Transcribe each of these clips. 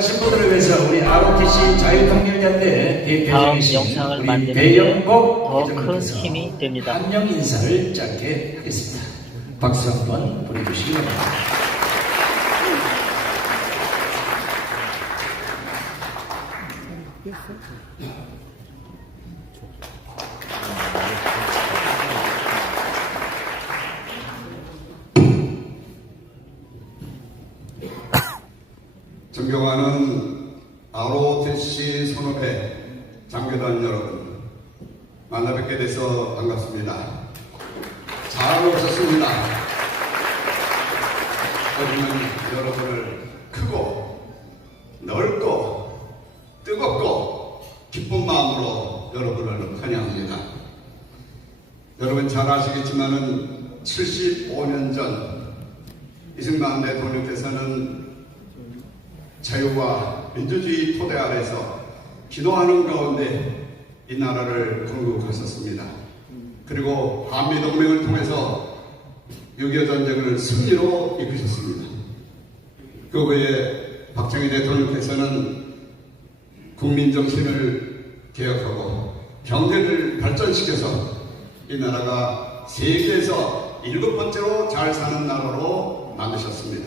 신부들을 위해서 우리 ROTC 자유통일연대 대표이신 우리 배영복 더 큰 회장님께서 힘이 됩니다. 안녕 인사를 짧게 하겠습니다. 박수 한번 보내주시기 바랍니다. 존경하는 ROTC 선후배 장교단 여러분, 만나 뵙게 돼서 반갑습니다. 잘 오셨습니다. 우리는 여러분을 크고 넓고 뜨겁고 기쁜 마음으로 여러분을 환영합니다. 여러분 잘 아시겠지만은 75년 전 이승만 대통령께서는 자유와 민주주의 토대 아래서 기도하는 가운데 이 나라를 건국하셨습니다. 그리고 한미동맹을 통해서 6.25 전쟁을 승리로 이끄셨습니다. 그 후에 박정희 대통령께서는 국민정신을 개혁하고 경제를 발전시켜서 이 나라가 세계에서 7번째로 잘 사는 나라로 만드셨습니다.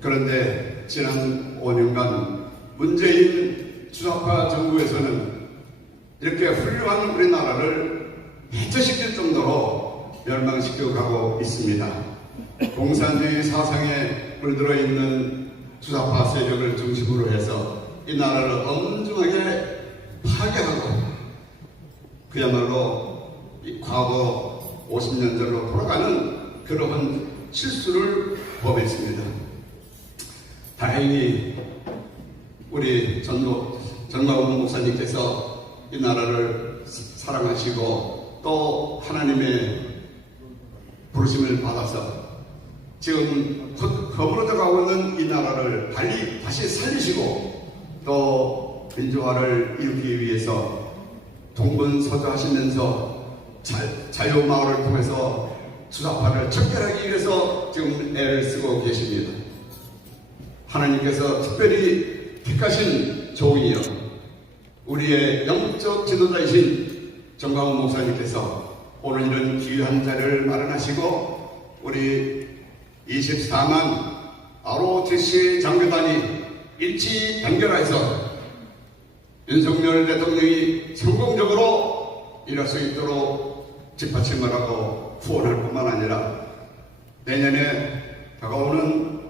그런데 지난 5년간 문재인 주사파 정부에서는 이렇게 훌륭한 우리나라를 해체시킬 정도로 멸망시켜 가고 있습니다. 공산주의 사상에 물들어 있는 주사파 세력을 중심으로 해서 이 나라를 엄중하게 파괴하고 그야말로 과거 50년 전으로 돌아가는 그러한 실수를 범했습니다. 다행히 우리 전마훈 목사님께서 이 나라를 사랑하시고 또 하나님의 부르심을 받아서 지금 허물어져 가고 있는 이 나라를 빨리 다시 살리시고 또 민주화를 이루기 위해서 동분서주하시면서 자유마을을 통해서 주사파를 척결하기 위해서 지금 애를 쓰고 계십니다. 하나님께서 특별히 택하신 종이요, 우리의 영적 지도자이신 정광훈 목사님께서 오늘 이런 귀한 자리를 마련하시고 우리 24만 ROTC 장교단이 일치 단결해서 윤석열 대통령이 성공적으로 일할 수 있도록 뒷받침을 하고 후원할 뿐만 아니라 내년에 다가오는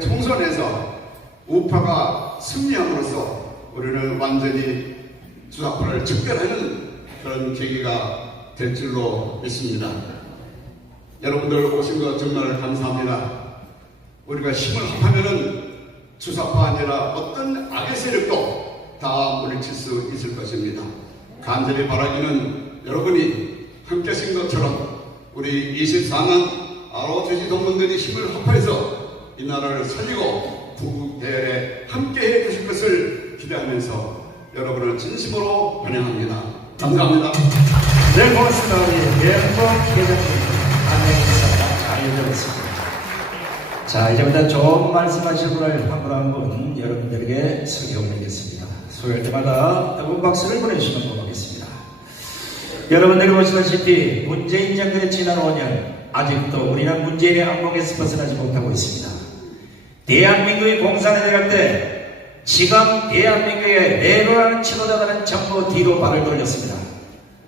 총선에서 우파가 승리함으로써 우리는 완전히 주사파를 척결하는 그런 계기가 될 줄로 믿습니다. 여러분들 오신 것 정말 감사합니다. 우리가 힘을 합하면은 주사파 아니라 어떤 악의 세력도 다 물리칠 수 있을 것입니다. 간절히 바라기는 여러분이 함께 하신 것처럼 우리 24만 ROTC 동문들이 힘을 합해서 이 나라를 살리고 구국대열에 함께 해 주실 것을 기대하면서 여러분을 진심으로 환영합니다. 감사합니다. 네, 고맙습니다. 우리 배영복 회장님 안녕 인사가 잘 들었습니다. 자, 이제부터 좋은 말씀하실 분을 한 분 한 분 여러분들에게 소개 올리겠습니다. 소개할 때마다 뜨거운 박수를 보내주시면 고맙겠습니다. 여러분들이 보시다시피 문재인 정권의 지난 5년 아직도 우리는 문재인의 안목에서 벗어나지 못하고 있습니다. 대한민국이 공산화될 때 지금 대한민국의 내로라는 치고나가는 정부 뒤로 발을 돌렸습니다.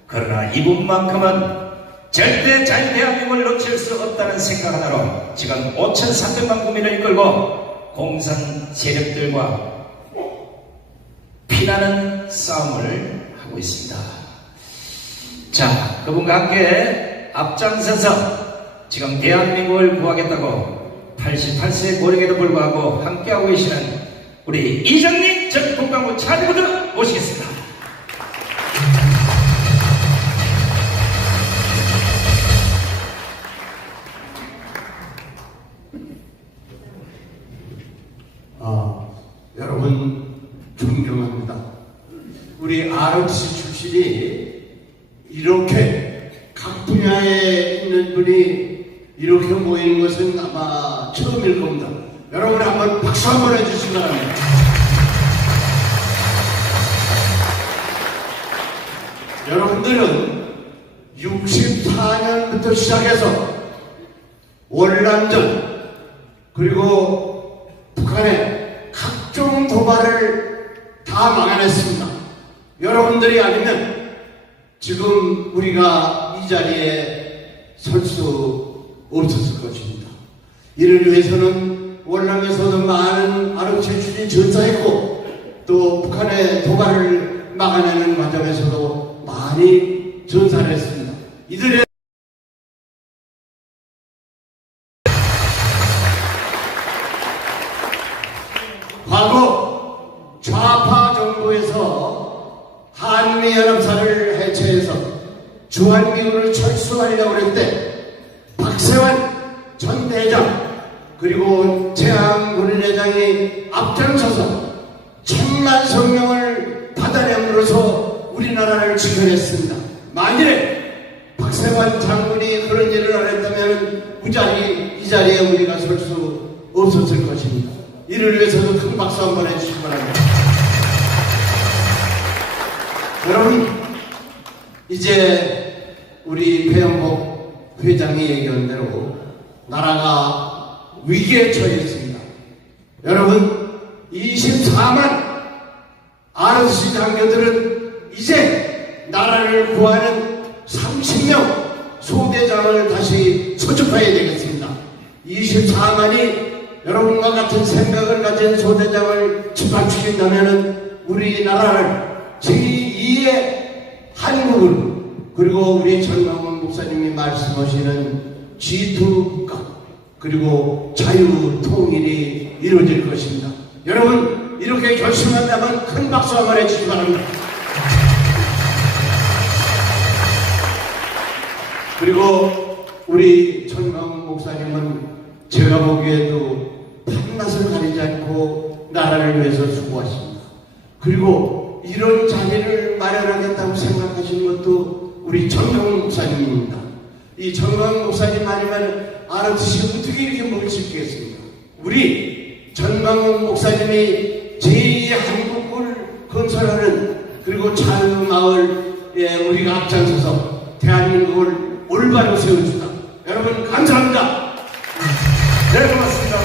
그러나 이분만큼은 절대 자유 대한민국을 놓칠 수 없다는 생각 하나로 지금 5,300만 국민을 이끌고 공산 세력들과 피나는 싸움을 하고 있습니다. 자, 그분과 함께 앞장서서 지금 대한민국을 구하겠다고 88세 고령에도 불구하고 함께하고 계시는 우리 이정민 전 국방부 차관부터 모시겠습니다. 여러분 존경합니다. 우리 ROTC 출신이 이렇게 각 분야에 있는 분이 이렇게 모이는 것은 아마 처음일 겁니다. 여러분 한번 박수 한번 해주시기 바랍니다. 여러분들은 64년부터 시작해서 월남전 그리고 북한의 각종 도발을 다 막아냈습니다. 여러분들이 아니면 지금 우리가 이 자리에 설 수 없었을 것입니다. 이를 위해서는 월남에서도 많은 아르체출이 전사했고 또 북한의 도발을 막아내는 과정에서도 많이 전사를 했습니다. 이들의 과거 좌파 정부에서 한미연합사를 해체해서 주한미군을 철수하려고 할 때 박세환 전 대장 그리고 재앙군 회장이 앞장서서 1000만 성명을 받아냄으로써 우리나라를 지켜냈습니다. 만일에 박세환 장군이 그런 일을 안 했다면 이 자리에 우리가 설 수 없었을 것입니다. 이를 위해서도 큰 박수 한번 해주시기 바랍니다. 여러분, 이제 우리 배영복 회장이 얘기한 대로 나라가 위기에 처해 있습니다. 여러분, 24만 ROC 장교들은 이제 나라를 구하는 30명 소대장을 다시 소집해야 되겠습니다. 24만이 여러분과 같은 생각을 가진 소대장을 집합시킨다면 우리나라를 제2의 한국을 그리고 우리 전광훈 목사님이 말씀하시는 G2국가 그리고 자유통일이 이루어질 것입니다. 여러분 이렇게 결심한다면 큰 박수 한번 해주시기 바랍니다. 그리고 우리 전광훈 목사님은 제가 보기에도 판맛을 가리지 않고 나라를 위해서 수고하십니다. 그리고 이런 자리를 마련하겠다고 생각하시는 것도 우리 전광훈 목사님입니다. 이 전광훈 목사님 아니면 ROC 어떻게 이렇게 멋지겠습니까? 우리 전광훈 목사님이 제2의 한국을 건설하는 그리고 자유마을에 우리가 앞장서서 대한민국을 올바로 세워주다. 여러분 감사합니다. 네, 고맙습니다.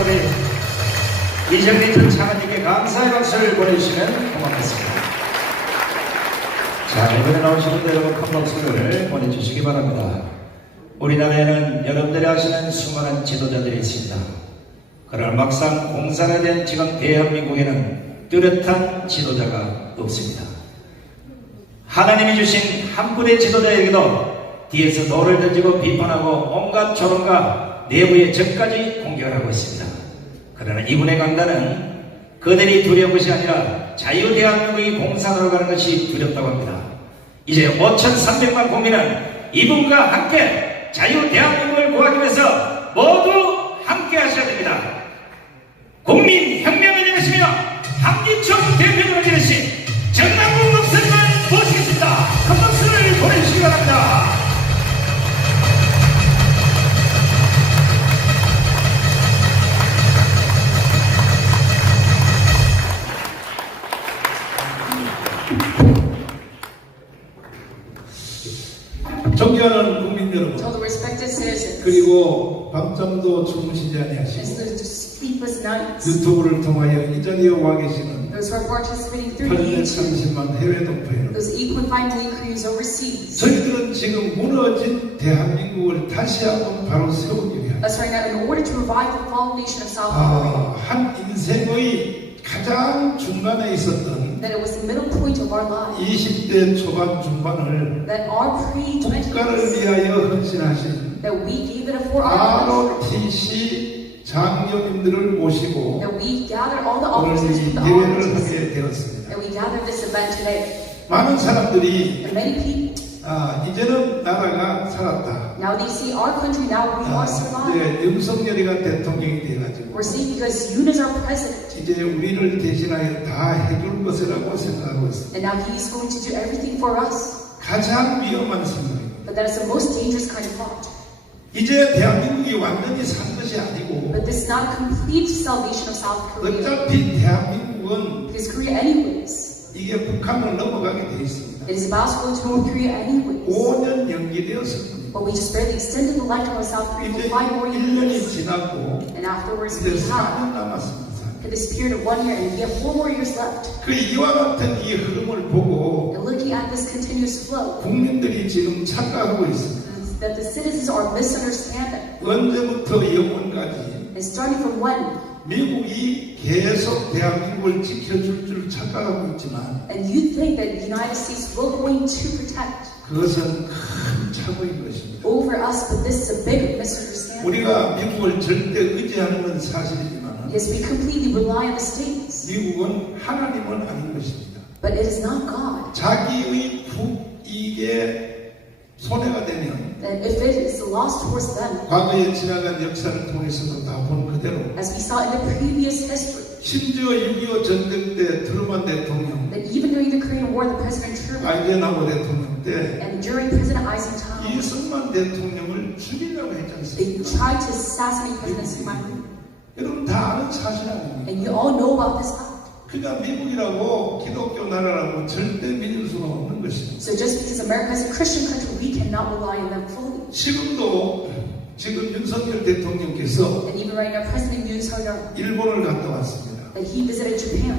우리 이정민 전 장관님께 감사의 박수를 보내주시면 고맙겠습니다. 자, 이번에 나오신 분들 여러분 큰 박수를 보내주시기 바랍니다. 우리나라에는 여러분들이 아시는 수많은 지도자들이 있습니다. 그러나 막상 공산에 대한 지금 대한민국에는 뚜렷한 지도자가 없습니다. 하나님이 주신 한 분의 지도자에게도 뒤에서 돌을 던지고 비판하고 온갖 조롱과 내부의 적까지 공격하고 있습니다. 그러나 이분의 강단은 그들이 두려운 것이 아니라 자유대한민국이 공산으로 가는 것이 두렵다고 합니다. 이제 5,300만 국민은 이분과 함께 자유대한민국을 구하기 위해서 모두 함께 하셔야 됩니다. 국민혁명을 이루시며 한기총 대표님을 이루신 전광훈 목사님을 모시겠습니다. 큰 박수를 보내주시기 바랍니다. 존경하는 국민 여러분, To the respected citizens, 그리고 밤잠도 주무시지 and 아니하시고 the sleepless nights, 유튜브를 통하여 이 자리에 와 계시는 those who are participating through YouTube, 830만 해외 동포 여러분, those 8.5 million Koreans overseas. 저희들은 지금 무너진 대한민국을 다시 한번 바로 세우기 위하여 Us right now, in order to revive the fallen nation of South Korea, 한 인생의 가장 중간에 있었던 that it was the middle point of our lives, 20대 초반 중반을 that our 국가를 pre-20s, 위하여 헌신하신 that we gave it for our country, ROTC 장교님들을 모시고 that we gathered all the 오늘 officers 이 from the 대회를 armies, 하게 되었습니다. that we gathered this event today. 많은 사람들이 And many people, 이제는 나라가 살았다. now they see our country, now we are surviving. 윤석열이가 대통령이 돼가지고 We're seeing because Yoon is our president, 이제 우리를 대신하여 다 해줄 것이라고 생각하고 있습니다. and now he's going to do everything for us. 가장 위험한 생각입니다. But that is the most dangerous kind of thought. 이제 대한민국이 완전히 산 것이 아니고 But this is not a complete salvation of South Korea. 어차피 대한민국은 Because Korea anyways, 이게 북한을 넘어가게 돼 있습니다. it is about to go to North Korea anyways. 5년 연기되었습니다. But we just barely extended the lifetime of South Korea 이제 for 5 more 1년이 years. 지났고 And afterwards 이제 we have 4년 남았습니다. for this period of 1 year and we have 4 more years left. 그 이와 같은 이 흐름을 보고 And looking at this continuous flow, 국민들이 지금 착각하고 있습니다. that the citizens are misunderstanding. 언제부터 영원까지 And starting from when? 미국이 계속 대한민국을 지켜줄 줄 착각하고 있지만 And you think that the United States will going to protect 그것은 큰 착오인 것입니다. over us, but this is a big misunderstanding. 우리가 미국을 절대 의지하는 건 사실이지만 Yes, we completely rely on the states, 미국은 하나님은 아닌 것입니다. but it is not God. 자기의 국익에 손해가 되면 That if it is lost towards them, 과거에 지나간 역사를 통해서도 다 본 그대로 as we saw in the previous history, 심지어 6.25 전쟁 때 트루만 대통령, that even during the Korean War, the President Truman 아이젠하워 대통령 때 and during President Eisenhower, 이승만 대통령을 죽이려고 했지 they 않습니까? tried to assassinate President Truman. 여러분 다 아는 사실 아닙니까? And you all know about this fact. 그러니까 미국이라고 기독교 나라라고 절대 믿을 수가 없는 것입니다. So just because America is a Christian country, we cannot rely on them fully. 지금 윤석열 대통령께서 And even right now, President Yoon Suk-yeol, 일본을 갔다 왔습니다. that he visited Japan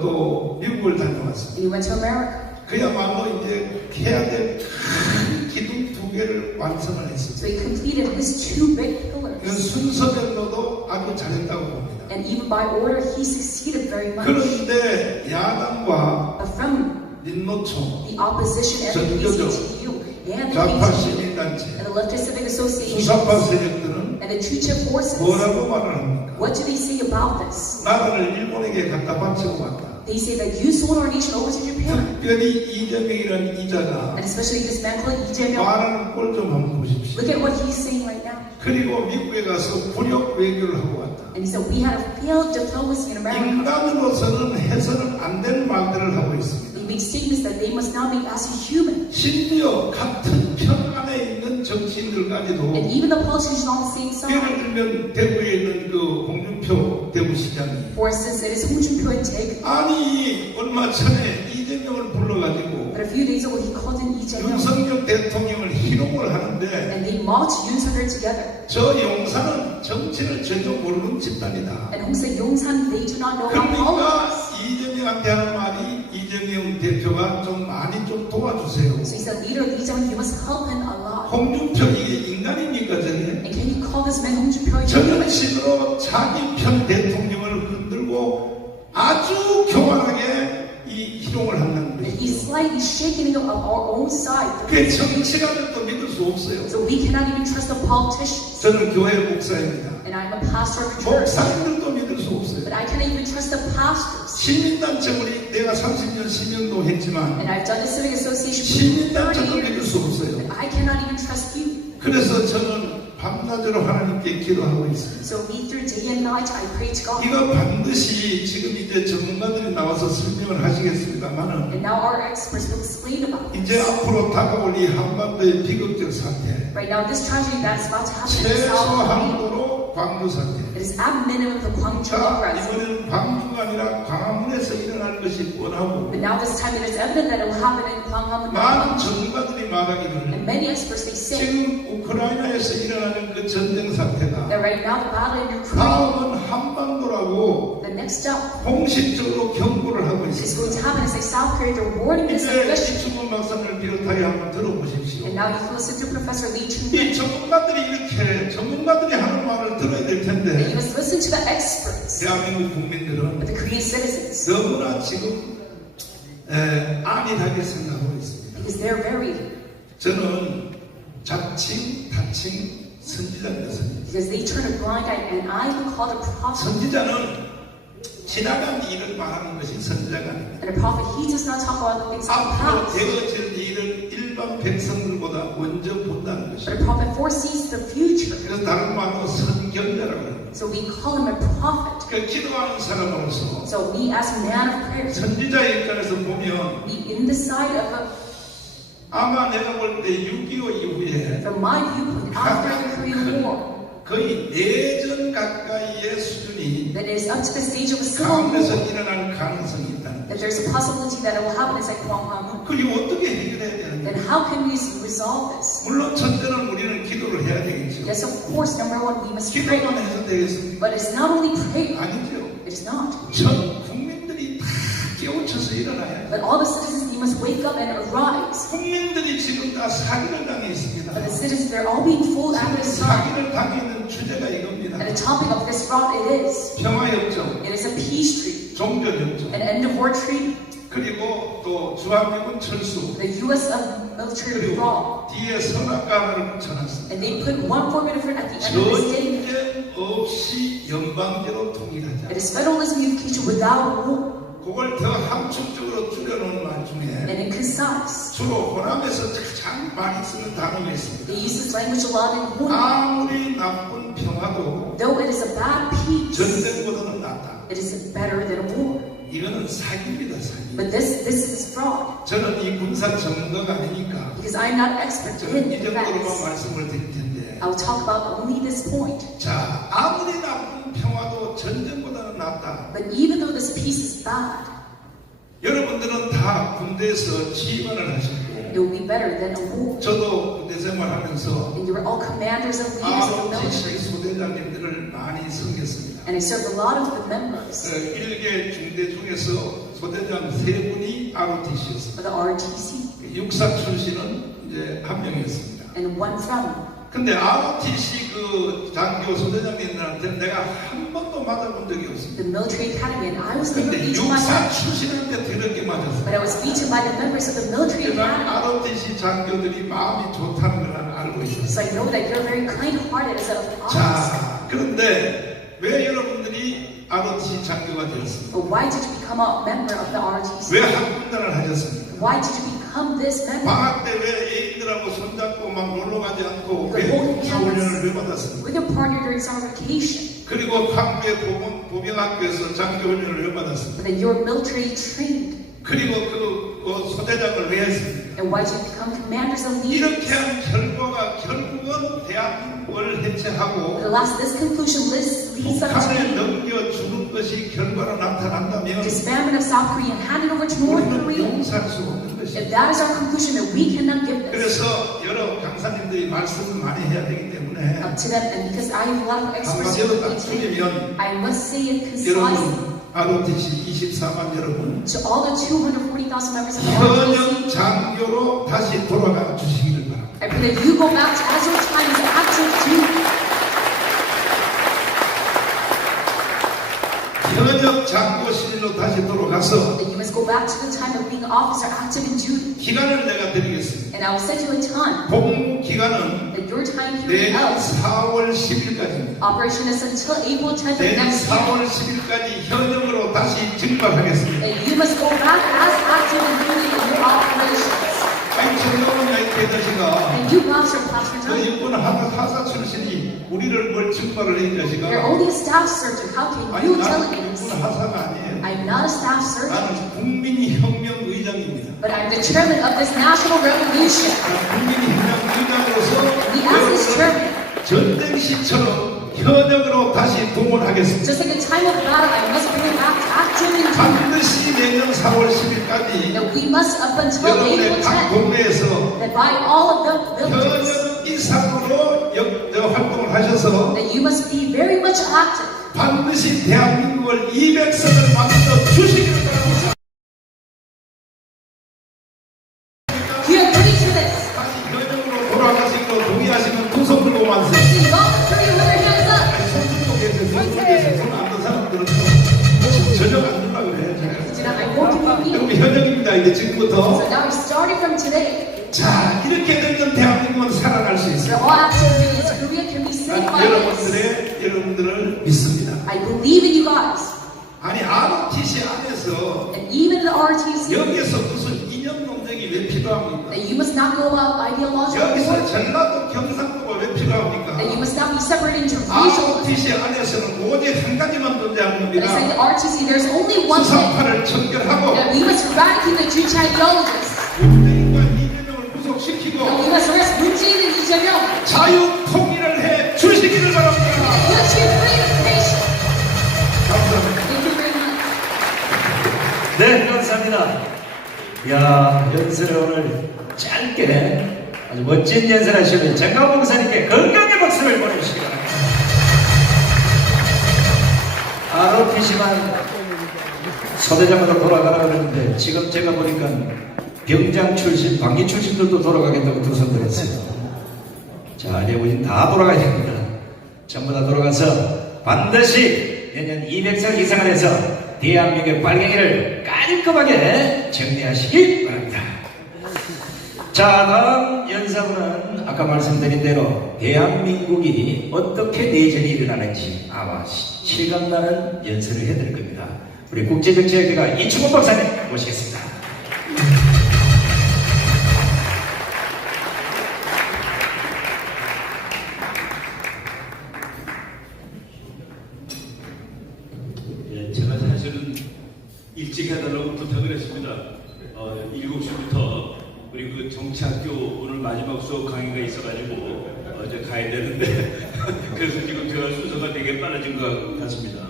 또 미국을 다녀왔습니다. and he went to America. 그야말로 이제 해야 될 큰 기둥 2개를 완성을 했습니다. So he completed his 2 big 이건 pillars. 순서대로도 아주 잘했다고 봅니다. And even by order, he succeeded very much. 그런데 야당과 But from 민노총, the opposition and the 전교조, PCTU and the 좌파 PCTU 시민단체, and the leftist civic associations 수사파 세력들은 and the Chucha forces, 뭐라고 말을 합니까? what do they say about this? 나라를 일본에게 갖다 바치고 왔다. They say that you sold our nation over to Japan. 특별히 이재명이라는 이자가 And especially this man called Lee Jae-myung. 말하는 꼴 좀 한번 보십시오. Look at what he's saying right now. 그리고 미국에 가서 불역 외교를 하고 왔다. And he said, we had a failed diplomacy in America. 인간으로서는 해서는 안 될 말들을 하고 있습니다. They make statements that they must now make as a human. 심지어 같은 편 안에 있는 정치인들까지도 And even the politicians on the same 예를 side. 들면 대구에 있는 그 홍준표 대구시장이 For instance, it is Hong Jun-pyo and Tae. 아니 얼마 전에 이재명을 불러가지고 But a few days ago, he called in Lee Jae-myung. 윤석열 대통령을 희롱을 하는데 And they mocked Yoon Suk-yeol together. 저 용사는 정치를 전혀 모르는 집단이다. And Hong said, Yongsan, they do not know how 그러니까 politics. 이재명한테 하는 말이 이재명 대표가 좀 많이 좀 도와주세요. So he said, leader Lee Jae-myung, you must help him a lot. 홍준표 이게 인간입니까 저게? And can you call this man Hong Jun-pyo a human? 저런 식으로 자기 편 대통령을 흔들고 아주 교만하게 이 희롱을 한다는 And 거예요. he's slightly shaking of our own side. 그 정치가는 또 믿을 수 없어요. So we cannot even trust the politicians. 저는 교회 목사입니다. And I'm a pastor of a church. 목사님들도 믿을 수 없어요. But I can't even trust the pastors. 시민단체 우리 내가 30년 시민도 했지만 And I've done the civic association for 30 시민단체도 믿을 years. 수 없어요. But I cannot even trust you. 그래서 저는 밤낮으로 하나님께 기도하고 있습니다. So me through day and night, I pray to God. 이거 반드시 지금 이제 전문가들이 나와서 설명을 하시겠습니다만은 And now our experts will explain about 이제 this. 앞으로 다가올 이 한반도의 비극적 사태, Right now, this tragedy that is about to happen in South Korea, 최소한도로 광주 사태. it is at minimum the Gwangju 자, uprising. 이번에는 광주가 아니라 광화문에서 일어날 것이 뻔하고 But now this time it is evident that it will happen in Gwanghwamun. 많은 전문가들이 말하기를 And many experts, they say 지금 우크라이나에서 일어나는 그 전쟁 사태가 that right now the battle in Ukraine, 다음은 한반도라고 the next step 공식적으로 경고를 하고 is 있습니다. going to happen. It's like South Korea, they're warning this 이제 officially. 이충훈 박사님을 비롯하여 한번 들어보십시오. And now you can listen to Professor Lee 이 Chun-pyo. 전문가들이 이렇게 전문가들이 하는 말을 들어야 될 And you 텐데 must listen to the experts, 대한민국 국민들은 but the Korean citizens, 너무나 지금 안일하게 생각하고 있습니다. because they're very, 저는 자칭 다칭 선지자입니다. because they turn a blind eye, and I am called a prophet. 선지자는 지나간 일을 말하는 것이 선지자가 아닙니다. And a prophet, he does not talk about the things of the 앞으로 past, 되어질 일을 일반 백성들보다 먼저 본다는 but 것입니다. a prophet foresees the future. 그래서 다른 말로 선견자라고 합니다. So we call him a prophet. 그 기도하는 사람으로서 So we, as a man of prayer, 선지자의 입장에서 보면 we in the side of a 아마 내가 볼 때 6.25 이후에 From my viewpoint, after the Korean War, 거의 내전 가까이의 수준이 that it is up to the stage of a civil 가운데서 war, 일어날 가능성이 있다는 that there's a possibility that it will happen inside Kwanghamun. 거. 그게 어떻게 해결해야 되는데? Then how can we resolve this? 물론 첫째는 우리는 기도를 해야 되겠죠. Yes, of course, number one, we must pray. 기도만 해서 되겠습니까? But it's not only prayer, 아니죠. it is not. 전 국민들이 다 깨우쳐서 일어나야 돼요. But all the citizens, you must wake up and arise. 국민들이 지금 다 사기를 당해 있습니다. But the citizens, they're all being fooled out of this time. 사기를 당하는 주제가 이겁니다. And the topic of this fraud, it is. 평화협정, It is a peace treaty, 종전협정, an end of war treaty, 그리고 또 주한미군 철수, the U.S. military 그리고 withdrawal. 뒤에 선악과를 붙여놨습니다. And they put one formula for it at the end of this statement. 전쟁 없이 연방제로 통일하자. It is federalism unification without war 그걸 더 함축적으로 줄여놓은 말 and 중에 in concise. 주로 호남에서 가장 많이 쓰는 단어가 있습니다. They use this language a lot in Hona. 아무리 나쁜 평화도 Though it is a bad peace, 전쟁보다는 낫다. it is better than a war. 이거는 사기입니다, 사기. But this is fraud. 저는 이 군사 전문가가 아니니까 Because I'm not an expert 저는 in 이 정도로만 defense. 말씀을 드릴 텐데, I will talk about only this point. 자, 아무리 나쁜 평화도 전쟁보다는 낫다. But even though this peace is bad, 여러분들은 다 군대에서 지휘관을 하셨고, it will be better than a war. 저도 군대 생활하면서 And you were all commanders and leaders of the military. ROTC 소대장님들을 많이 섬겼습니다. And I served a lot of the members 일개 중대 중에서 소대장 3분이 ROTC였습니다. of the RTC 육사 출신은 이제 한 명이었습니다. and one from. 근데 ROTC 그 장교 소대장님들한테 내가 한 번도 맞아본 적이 없습니다. The military academy, and I was never 근데 beaten by 육사 them, 출신한테 더럽게 맞았어요. but I was beaten by the members of the military 제가 academy. ROTC 장교들이 마음이 좋다는 걸 알고 있었어요. So I know that you're very kind-hearted as of us. 자, 그런데 왜 여러분들이 ROTC 장교가 되었습니까? But why did you become a member of the RTC? 왜 학군단을 하셨습니까? Why did you become this member? 방학 때 왜 애인들하고 손잡고 막 놀러 가지 않고 왜 그 훈련을 왜 받았습니까? With your partner during summer vacation, 그리고 한국의 보병학교에서 장교 훈련을 왜 받았습니까? but then you're military trained. 그리고 그 소대장을 왜 했습니까? And why did you become commanders and leaders? 이렇게 한 결과가 결국은 대한민국을 해체하고 This conclusion leads us 북한에 to 넘겨주는 것이 결과로 나타난다면 disbandment of South Korea and handed over to North 우리는 Korea. 용서할 수 없는 If 것입니다. that is our conclusion, then we cannot give this 그래서 여러 강사님들이 말씀을 많이 해야 되기 때문에 up to them. And because I have a lot of experts 한마디로 딱 today, 줄이면 I must say it concisely 여러분 ROTC 24만 여러분 to all the 240,000 members of the RTC. 현역 장교로 다시 돌아가 주시기를 바랍니다. I pray that you go back to as your time as active duty. 현역 장교실로 다시 돌아가서 That you must go back to the time of being an officer active in duty. 기간을 내가 드리겠습니다. And I will set you a time 복무 기간은 that your time period 내년 of 4월 10일까지입니다. operation is until April 10th of 내년 next year. 4월 10일까지 현역으로 다시 증발하겠습니다. That you must go back as active in duty in your operations. 아니 정경원 나이테더시가 And you, Pastor 그 John, 일본 하사 출신이 우리를 뭘 증발을 해 you're 자식아 only a staff surgeon. How can 아니 you tell 나는 me 일본 this? 하사가 아니에요. I'm not a staff surgeon, 나는 국민혁명 의장입니다. but I'm the chairman of this national revolution. 국민혁명 의장으로서 We as this chairman, 전쟁 시처럼 현역으로 다시 동원하겠습니다. just like a time of battle, I must bring back active in duty. 반드시 내년 4월 10일까지 That we must up until April 여러분의 각 10th, 동네에서 that by all of the villages, 현역 이상으로 활동을 하셔서 that you must be very much active. 반드시 대한민국을 200석을 만들어 주시기를 바랍니다. You agree to this? 다시 현역으로 돌아가시기로 동의하시는 두 손 들고 만세. Then y'all agree with your hands up. 손쪽에서 손안던 사람들은 또 저녁 안 주려고 그래요. 제가. I won't give you 여러분 either. 현역입니다. 이제 지금부터. So now we started from today. 자 이렇게 되면 대한민국은 살아날 수 있어요. We're all active in Korea can be saved by this. 여러분들을 믿습니다. I believe in you guys. 아니 ROTC 안에서 And even in the RTC, 여기에서 무슨 이념 논쟁이 왜 필요합니까? that you must not go about ideological 여기서 war. 전라도 경상도가 왜 필요합니까? That you must not be separated into regional. ROTC 안에서는 오직 한 가지만 존재하는 But I say 겁니다. the RTC, there's only one thing. 수사파를 청결하고 That we must eradicate the Jewish ideologists. 문재인과 이재명을 무슨 구속시키고 And we must arrest Moon Jae-in and Lee Jae-myung. 자유 통일을 해 주시기를 바랍니다. Let's give freedom to the nation. 감사합니다. Thank you very much. 네, 감사합니다. 야, 연설을 오늘 짧게 아주 멋진 연설하시는 정강 목사님께 건강의 박수를 보내주시기 바랍니다. ROTC만 소대장으로 돌아가라 그랬는데 지금 제가 보니까 병장 출신, 방기 출신들도 돌아가겠다고 두 손 들었어요. 자, 이제 우린 다 돌아가야 됩니다. 전부 다 돌아가서 반드시 내년 200석 이상을 해서 대한민국의 빨갱이를 깔끔하게 정리하시기 바랍니다. 자, 다음 연사부는 아까 말씀드린 대로 대한민국이 어떻게 내전이 일어나는지 아마 실감나는 연설을 해드릴 겁니다. 우리 국제정치학회가 이충원 박사님 모시겠습니다. 예, 제가 사실은 일찍 해달라고 부탁을 했습니다. 7시부터 우리 그 정치학교 오늘 마지막 수업 강의가 있어가지고 이제 가야 되는데 그래서 지금 제가 순서가 되게 빨라진 것 같습니다.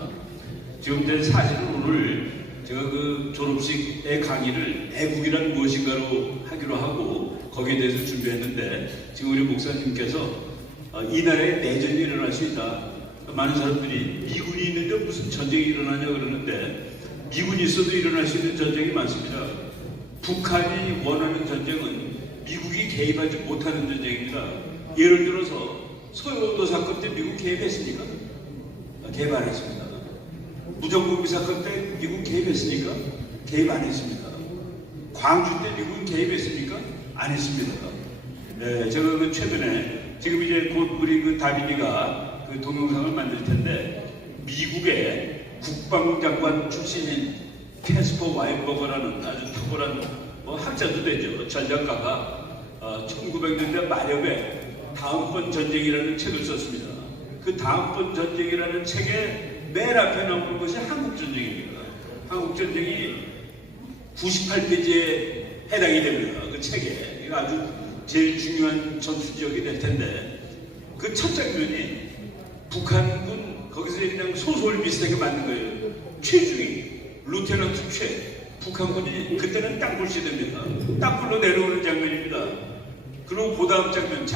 지금 이제 사실은 오늘 제가 그 졸업식의 강의를 애국이란 무엇인가로 하기로 하고 거기에 대해서 준비했는데 지금 우리 목사님께서 이 나라에 내전이 일어날 수 있다. 많은 사람들이 미군이 있는데 무슨 전쟁이 일어나냐 그러는데 미군이 있어도 일어날 수 있는 전쟁이 많습니다. 북한이 원하는 전쟁은 미국이 개입하지 못하는 전쟁입니다. 예를 들어서 서해오도 사건 때 미국 개입했습니까? 개입 안 했습니다. 무정부비 사건 때 미국 개입했습니까? 개입 안 했습니다. 광주 때 미국은 개입했습니까? 안 했습니다. 네, 제가 그 최근에 지금 이제 곧 우리 그 다빈이가 그 동영상을 만들 텐데 미국의 국방장관 출신인 캐스퍼 와인버거라는 아주 탁월한 학자도 되죠. 전략가가 1900년대 말엽에 다음번 전쟁이라는 책을 썼습니다. 그 다음번 전쟁이라는 책의 맨 앞에 나오는 것이 한국전쟁입니다. 한국전쟁이 98페이지에 해당이 됩니다. 그 책에. 이거 아주 제일 중요한 전투지역이 될 텐데 그 첫 장면이 북한군 거기서 그냥 소설 비슷하게 만든 거예요. 최중위 루테넌트 최 북한군이 그때는 땅굴 시대입니다. 땅굴로 내려오는 장면입니다. 그리고 그 다음 장면 2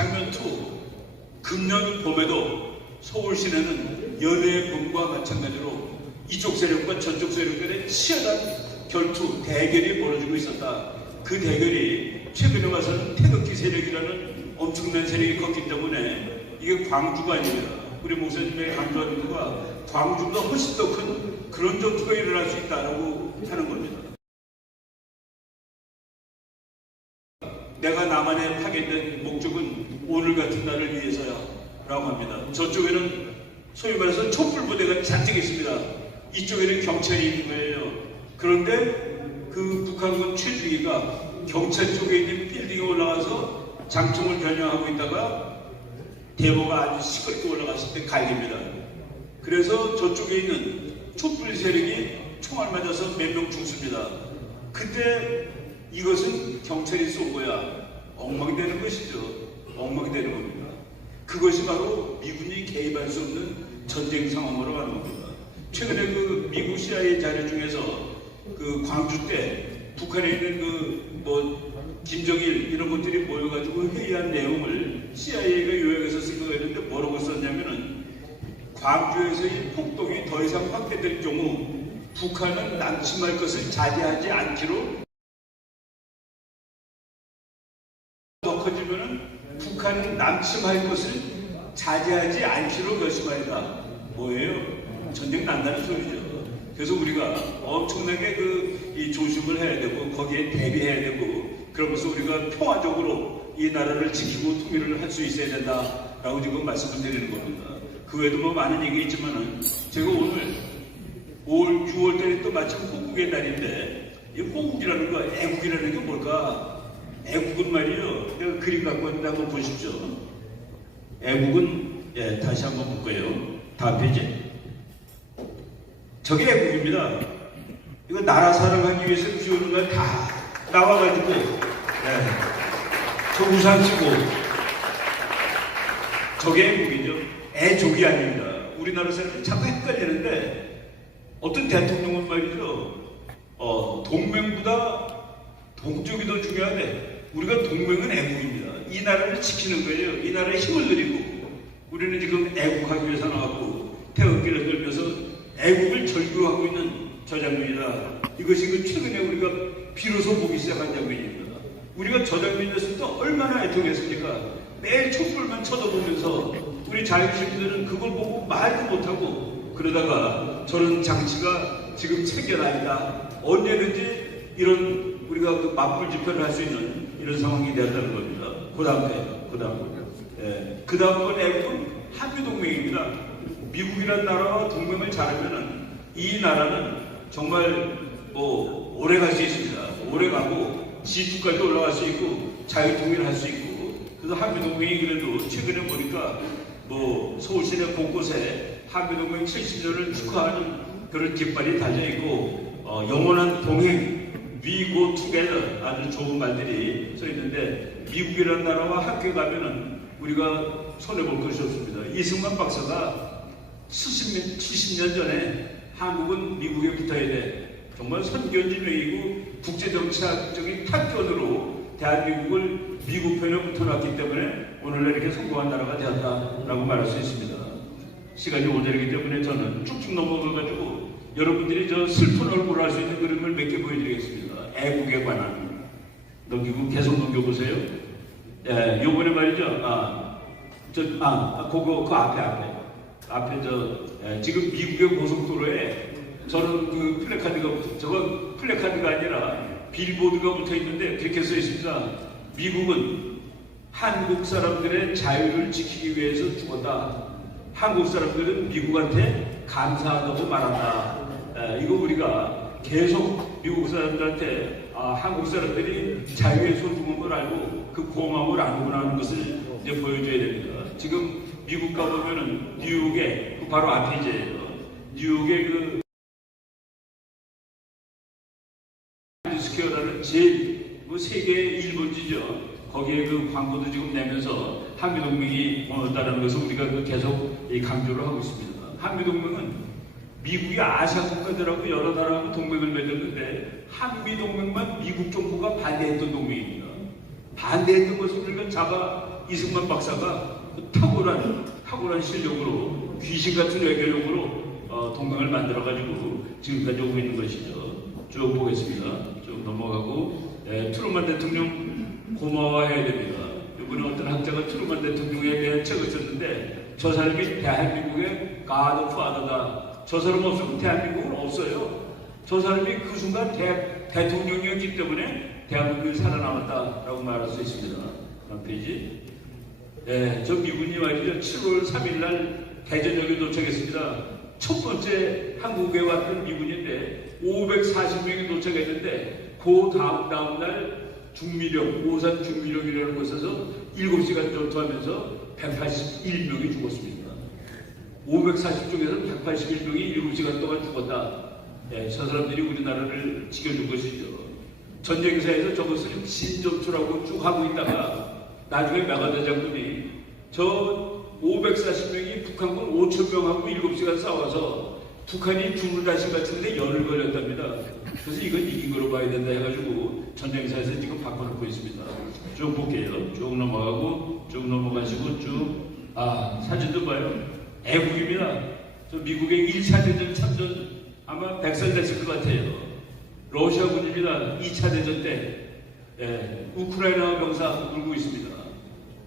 금년 봄에도 서울 시내는 연해의 봄과 마찬가지로 이쪽 세력과 저쪽 세력 간의 치열한 결투, 대결이 벌어지고 있었다. 그 대결이 최근에 와서는 태극기 세력이라는 엄청난 세력이 컸기 때문에 이게 광주가 아닙니다. 우리 목사님의 강조하는 거가 광주보다 훨씬 더 큰 그런 전투가 일어날 수 있다라고 하는 겁니다. 내가 남한에 파견된 목적은 오늘 같은 날을 위해서야 라고 합니다. 저쪽에는 소위 말해서 촛불부대가 잔뜩 있습니다. 이쪽에는 경찰이 있는 거예요. 그런데 그 북한군 최중위가 경찰 쪽에 있는 빌딩에 올라가서 장총을 겨냥하고 있다가 대모가 아주 시끄럽게 올라갔을 때 갈립니다. 그래서 저쪽에 있는 촛불 세력이 총알 맞아서 몇 명 죽습니다. 그때 이것은 경찰이 쏜 거야. 엉망되는 것이죠. 엉망되는 겁니다. 그것이 바로 미군이 개입할 수 없는 전쟁 상황으로 가는 겁니다. 최근에 그 미국 CIA 자료 중에서 그 광주 때 북한에 있는 김정일 이런 것들이 모여가지고 회의한 내용을 CIA가 요약해서 쓴 거였는데 뭐라고 썼냐면은 광주에서의 폭동이 더 이상 확대될 경우 북한은 남침할 것을 자제하지 않기로 더 커지면은 북한은 남침할 것을 자제하지 않기로 결심하였다. 뭐예요? 전쟁 난다는 소리죠. 그래서 우리가 엄청나게 이 조심을 해야 되고 거기에 대비해야 되고 그러면서 우리가 평화적으로 이 나라를 지키고 통일을 할 수 있어야 된다라고 지금 말씀을 드리는 겁니다. 그 외에도 많은 얘기 있지만은 제가 오늘 6월 달에 또 마침 호국의 날인데 이 호국이라는 거, 애국이라는 게 뭘까? 애국은 말이에요. 내가 그림 갖고 왔는데 한번 보십시오. 애국은 다시 한번 볼까요? 다음 페이지. 저게 애국입니다. 이거 나라 사랑하기 위해서 비우는 걸 다 나와가지고 저 우산 쓰고 저게 애국이죠. 애족이 아닙니다. 우리나라 사람들이 자꾸 헷갈리는데 어떤 대통령은 말이죠. 동맹보다 동족이 더 중요하대. 우리가 동맹은 애국입니다. 이 나라를 지키는 거예요. 이 나라에 힘을 들이고 우리는 지금 애국하기 위해서 나왔고 태극기를 들면서 애국을 절규하고 있는 저 장면이다. 이것이 그 최근에 우리가 비로소 보기 시작한 장면입니다. 우리가 저 장면이었을 때 얼마나 애통했습니까? 매일 촛불만 쳐다보면서 우리 자유시민들은 그걸 보고 말도 못하고 그러다가 저런 장치가 지금 생겨나니까 언제든지 이런 우리가 그 맞불 집회를 할 수 있는 이런 상황이 되었다는 겁니다. 그 다음번 애국은 한미동맹입니다. 미국이라는 나라와 동맹을 잘하면은 이 나라는 정말 뭐 오래 갈 수 있습니다. 오래 가고 G2까지 올라갈 수 있고 자유통일할 수 있고 그래서 한미동맹이 그래도 최근에 보니까 뭐 서울 시내 곳곳에 한미동맹 70년을 축하하는 그런 깃발이 달려있고 영원한 동행 We go together 아주 좋은 말들이 써 있는데 미국이라는 나라와 함께 가면은 우리가 손해볼 것이 없습니다. 이승만 박사가 70년 전에 한국은 미국에 붙어야 돼. 정말 선견지명이고 국제정치학적인 탑견으로 대한민국을 미국 편에 붙어놨기 때문에 오늘날 이렇게 성공한 나라가 되었다라고 말할 수 있습니다. 시간이 오늘이기 때문에 저는 쭉쭉 넘어가가지고 여러분들이 저 슬픈 얼굴을 할 수 있는 그림을 몇 개 보여드리겠습니다. 애국에 관한 넘기고 계속 넘겨보세요. 예, 요번에 말이죠. 그 앞에 지금 미국의 고속도로에 저는 그 플래카드가 저건 플래카드가 아니라 빌보드가 붙어 있는데 그렇게 써 있습니다. 미국은 한국 사람들의 자유를 지키기 위해서 죽었다. 한국 사람들은 미국한테 감사하다고 말한다. 이거 우리가 계속 미국 사람들한테 한국 사람들이 자유의 소중함을 알고 그 고마움을 아는구나 하는 것을 이제 보여줘야 됩니다. 지금 미국 가보면은 뉴욕에 그 바로 앞에 이제 뉴욕의 그 스퀘어라는 제일 세계의 일본지죠. 거기에 그 광고도 지금 내면서 한미동맹이 고맙다는 것을 우리가 계속 강조를 하고 있습니다. 한미동맹은 미국이 아시아 국가들하고 여러 나라하고 동맹을 맺었는데 한미동맹만 미국 정부가 반대했던 동맹입니다. 반대했던 것을 우리가 이승만 박사가 탁월한 실력으로 귀신 같은 외교력으로 동맹을 만들어가지고 지금까지 오고 있는 것이죠. 쭉 보겠습니다. 쭉 넘어가고 트루먼 대통령 고마워해야 됩니다. 이번에 어떤 학자가 트루먼 대통령에 대한 책을 썼는데 저 사람이 대한민국의 God Father다. 저 사람 없으면 대한민국은 없어요. 저 사람이 그 순간 대통령이었기 때문에 대한민국이 살아남았다라고 말할 수 있습니다. 다음 페이지. 저 미군이 말이죠. 7월 3일 날 대전역에 도착했습니다. 첫 번째 한국에 왔던 미군인데 540명이 도착했는데 그 다음 날 중미령, 오산 중미령이라는 곳에서 7시간 전투하면서 181명이 죽었습니다. 540쪽에서 181명이 7시간 동안 죽었다. 저 사람들이 우리나라를 지켜준 것이죠. 전쟁사에서 저것을 신전투라고 쭉 하고 있다가 나중에 메가더 장군이 저 540명이 북한군 5,000명하고 7시간 싸워서 북한이 주물다시 같은데 열을 걸렸답니다. 그래서 이건 이긴 거로 봐야 된다 해가지고 전쟁사에서 지금 바꿔놓고 있습니다. 쭉 볼게요. 쭉 넘어가고 쭉 넘어가시고 쭉 사진도 봐요. 애국입니다. 저 미국의 1차 대전 참전 아마 100살 됐을 것 같아요. 러시아군입니다. 2차 대전 때 우크라이나 병사 울고 있습니다.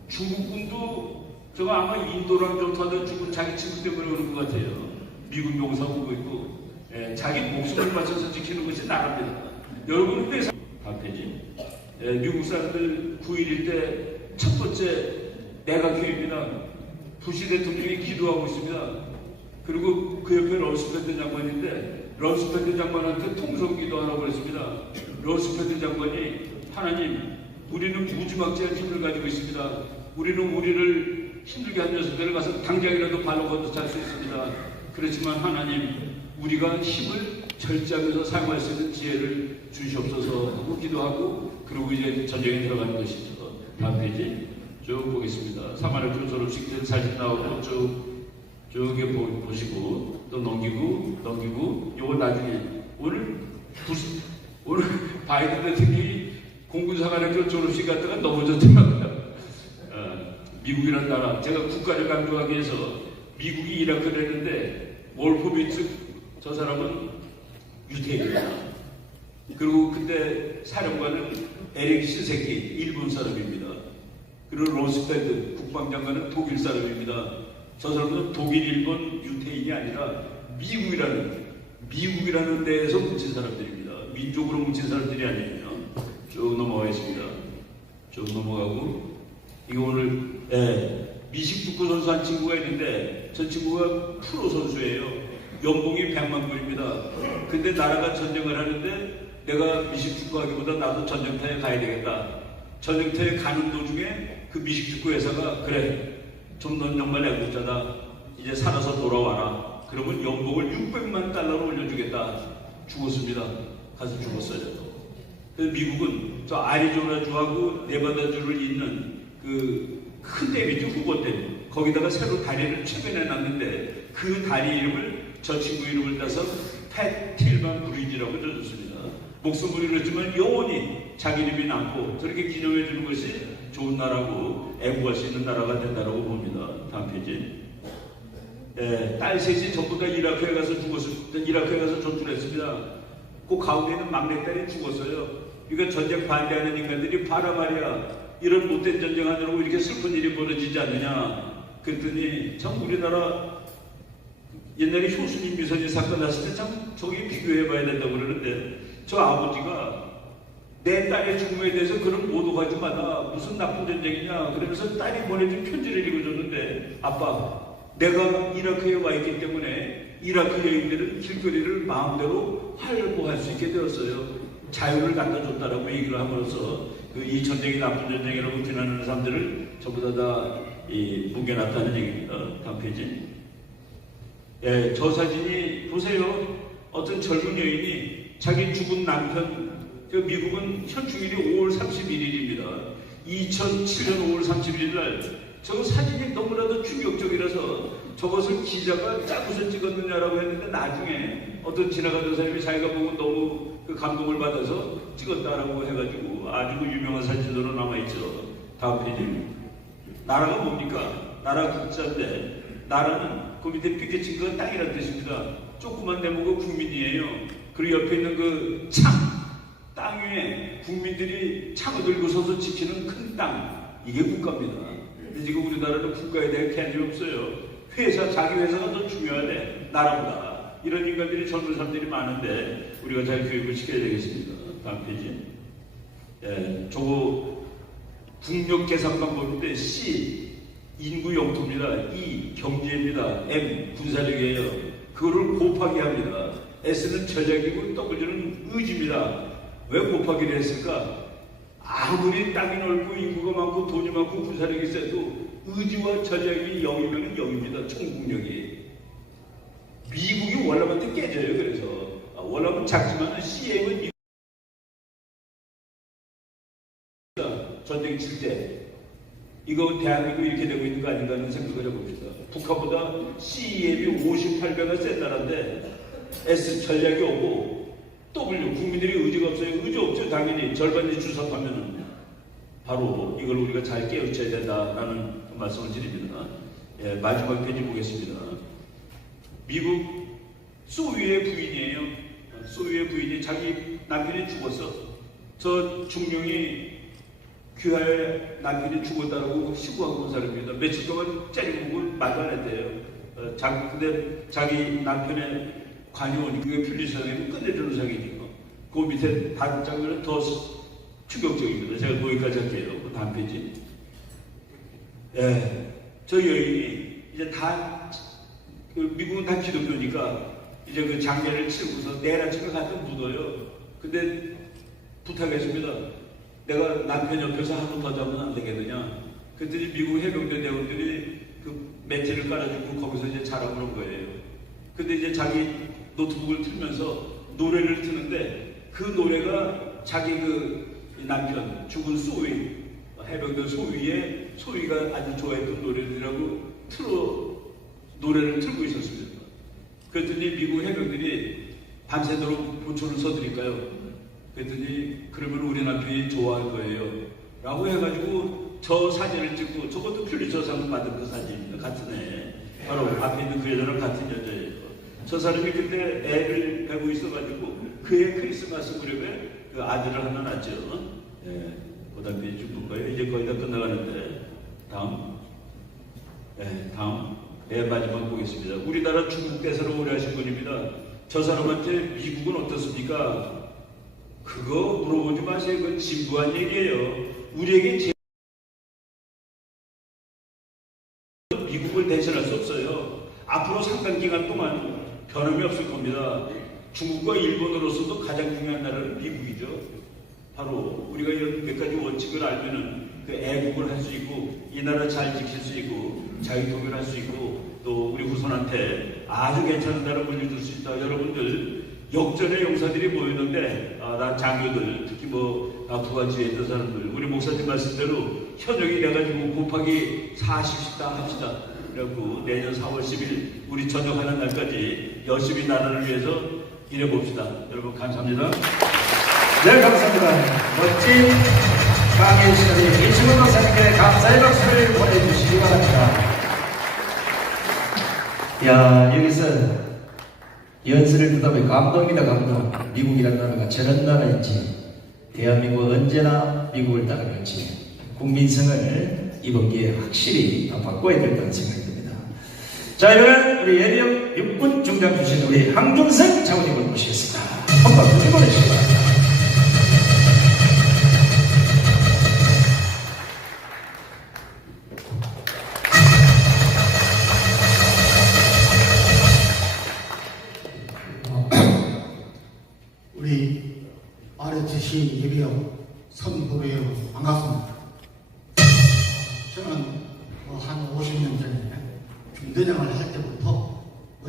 중국군도 저거 아마 인도랑 전투하다 죽은 자기 친구 때문에 오는 것 같아요. 미군 병사 울고 있고 자기 목숨을 바쳐서 지키는 것이 나라입니다. 여러분은 왜 다음 페이지. 미국 사람들 9.11 때 첫 번째 내각회의입니다. 부시 대통령이 기도하고 있습니다. 그리고 그 옆에 럼스펠드 장관인데 럼스펠드 장관한테 통성기도 하라고 그랬습니다. 럼스펠드 장관이 하나님 우리는 무지막지한 힘을 가지고 있습니다. 우리는 우리를 힘들게 한 녀석들을 가서 당장이라도 발로 걷어 찰 수 있습니다. 그렇지만 하나님 우리가 힘을 절제하면서 사용할 수 있는 지혜를 주시옵소서 하고 기도하고 그리고 이제 전쟁에 들어가는 것이죠. 다음 페이지 쭉 보겠습니다. 3학년 졸업식 때 사진 나오고 쭉 보시고 또 넘기고 요거 나중에 오늘 바이든 대통령이 공군사관학교 졸업식 갔다가 넘어졌더라고요. 미국이라는 나라, 제가 국가를 강조하기 위해서 미국이 이라크를 했는데 월포비츠 저 사람은 유태인입니다. 그리고 그때 사령관은 에릭 시세키 일본 사람입니다. 그리고 로스펠드 국방장관은 독일 사람입니다. 저 사람은 독일, 일본 유태인이 아니라 미국이라는 데에서 뭉친 사람들입니다. 민족으로 뭉친 사람들이 아니에요. 쭉 넘어가겠습니다. 쭉 넘어가고 이거 오늘 미식축구 선수 한 친구가 있는데 저 친구가 프로 선수예요. 연봉이 100만 불입니다. 근데 나라가 전쟁을 하는데 내가 미식축구 하기보다 나도 전쟁터에 가야 되겠다. 전쟁터에 가는 도중에 그 미식축구 회사가 그래 좀 넌 정말 애국자다. 이제 살아서 돌아와라. 그러면 연봉을 600만 달러로 올려주겠다. 죽었습니다. 가서 죽었어요. 그래서 미국은 저 아리조나주하고 네바다주를 잇는 그 큰 댐이죠. 후보댐. 거기다가 새로 다리를 최근에 놨는데 그 다리 이름을 저 친구 이름을 따서 패틸만 브리지라고 져줬습니다. 목숨을 잃었지만 영원히 자기 이름이 남고 저렇게 기념해 주는 것이 좋은 나라고 애국할 수 있는 나라가 된다고 봅니다. 다음 페이지. 딸 셋이 전부 다 이라크에 가서 전투했습니다. 그 가운데 있는 막내딸이 죽었어요. 그러니까 전쟁 반대하는 인간들이 봐라 말이야. 이런 못된 전쟁하느라고 이렇게 슬픈 일이 벌어지지 않느냐. 그랬더니 참 우리나라 옛날에 효수님 미선이 사건 났을 때 참 저기 비교해봐야 된다고 그러는데 저 아버지가 내 딸의 죽음에 대해서 그런 모독하지 마라. 무슨 나쁜 전쟁이냐. 그러면서 딸이 보내준 편지를 읽어줬는데 아빠 내가 이라크에 와 있기 때문에 이라크 여인들은 길거리를 마음대로 활보할 수 있게 되었어요. 자유를 갖다 줬다라고 얘기를 함으로써 이 전쟁이 나쁜 전쟁이라고 비난하는 사람들을 전부 다 뭉개놨다는 얘기입니다. 다음 페이지. 저 사진이 보세요. 어떤 젊은 여인이 자기 죽은 남편, 미국은 현충일이 5월 31일입니다. 2007년 5월 31일 날 저 사진이 너무나도 충격적이라서 저것을 기자가 짜고서 찍었느냐라고 했는데 나중에 어떤 지나가던 사람이 자기가 보고 너무 그 감동을 받아서 찍었다라고 해가지고 아주 유명한 사진으로 남아있죠. 다음 페이지. 나라가 뭡니까? 나라 국자인데 나라는 그 밑에 삐개친 건 땅이라는 뜻입니다. 조그만 대목은 국민이에요. 그리고 옆에 있는 그 땅 위에 국민들이 창을 들고 서서 지키는 큰 땅, 이게 국가입니다. 근데 지금 우리나라는 국가에 대한 개념이 없어요. 자기 회사가 더 중요하대, 나라보다. 이런 인간들이 젊은 사람들이 많은데 우리가 잘 교육을 시켜야 되겠습니다. 다음 페이지. 저거 국력 계산 방법인데 C 인구 영토입니다. E 경제입니다. M 군사력이에요. 그거를 곱하기 합니다. S는 전략이고 W는 의지입니다. 왜 곱하기를 했을까? 아무리 땅이 넓고 인구가 많고 돈이 많고 군사력이 세도 의지와 전략이 0이면 0입니다. 총국력이. 미국이 월남한테 깨져요. 그래서 월남은 작지만 CM은 전쟁 칠 때 이거 대한민국이 이렇게 되고 있는 거 아닌가 하는 생각을 해봅시다. 북한보다 CEM이 58배가 센 나라인데 S 전략이 오고 W 국민들이 의지가 없어요. 의지 없죠. 당연히 절반이 주사하면은 바로 이걸 우리가 잘 깨우쳐야 된다라는 말씀을 드립니다. 마지막 페이지 보겠습니다. 미국 소위의 부인이에요. 소위의 부인이 자기 남편이 죽었어. 저 중령이 귀하의 남편이 죽었다고 시구하고 온 사람입니다. 며칠 동안 째리고 말도 안 했대요. 근데 자기 남편의 관용은 그게 편리사람이면 끝내주는 상이니까. 그 밑에 다른 장면은 더 충격적입니다. 제가 거기까지 할게요. 그 다음 페이지. 저 여인이 이제 미국은 다 기독교니까 이제 그 장례를 치르고서 내일 아침에 가서 묻어요. 근데 부탁했습니다. 내가 남편 옆에서 하루 더 자면 안 되겠느냐. 그랬더니 미국 해병대 대원들이 그 매트를 깔아주고 거기서 이제 자라고 그런 거예요. 근데 이제 자기 노트북을 틀면서 노래를 트는데 그 노래가 자기 그 남편 죽은 소위 해병대 소위가 아주 좋아했던 노래들이라고 노래를 틀고 있었습니다. 그랬더니 미국 해병들이 밤새도록 보초를 써드릴까요? 그랬더니 그러면 우리 남편이 좋아할 거예요 라고 해가지고 저 사진을 찍고, 저것도 퓰리처상 받은 그 사진입니다. 같은 애, 바로 앞에 있는 그 여자랑 같은 여자예요. 저 사람이 그때 애를 배고 있어가지고 그의 크리스마스 무렵에 그 아들을 하나 낳았죠. 예, 그 다음에 쭉 볼까요? 이제 거의 다 끝나가는데 다음 마지막 보겠습니다. 우리나라 중국 대사로 오래 하신 분입니다. 저 사람한테 미국은 어떻습니까? 그거 물어보지 마세요. 그건 진부한 얘기예요. 우리에게 미국을 대신할 수 없어요. 앞으로 상당 기간 동안 변함이 없을 겁니다. 중국과 일본으로서도 가장 중요한 나라는 미국이죠. 바로 우리가 이런 몇 가지 원칙을 알면은 그 애국을 할 수 있고, 이 나라 잘 지킬 수 있고, 자유통일을 할 수 있고, 또 우리 후손한테 아주 괜찮은 나라 물려줄 수 있다. 여러분들 역전의 용사들이 모였는데, 난 장교들, 특히 부가지에 있는 사람들, 우리 목사님 말씀대로 현역이 돼가지고 곱하기 40씩 다 합시다. 그래갖고 내년 4월 10일 우리 전역하는 날까지 열심히 나라를 위해서 일해봅시다. 여러분 감사합니다. 네, 감사합니다. 멋진 강의 시간에 이충훈 목사님께 감사의 박수를 보내주시기 바랍니다. 야, 여기서 연설을 듣다 보니 감동이다, 감동. 미국이라는 나라가 저런 나라인지, 대한민국은 언제나 미국을 따라갈지, 국민성을 이번 기회에 확실히 바꿔야 될 거라는 생각이 듭니다. 자, 이번엔 우리 예비역 육군 중장 출신 우리 항중성 장군님을 모시겠습니다. 한 박수 좀 보내주시기 바랍니다. 우리 ROTC 예비역 선후배 여러분 반갑습니다. 저는 한 50년 전에 중대장을 할 때부터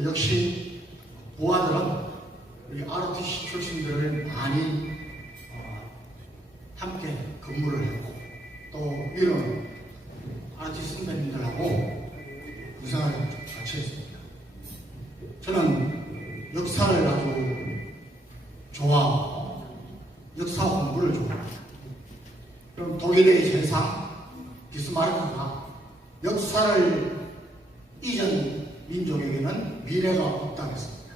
역시 부하들은 우리 ROTC 출신들을 많이 함께 근무를 했고, 또 이런 ROTC 선배님들하고 의상을 같이 했습니다. 저는 역사를 아주 좋아하고 역사 공부를 좋아합니다. 그럼 독일의 제상 비스마르크가 역사를 잊은 민족에게는 미래가 없다고 했습니다.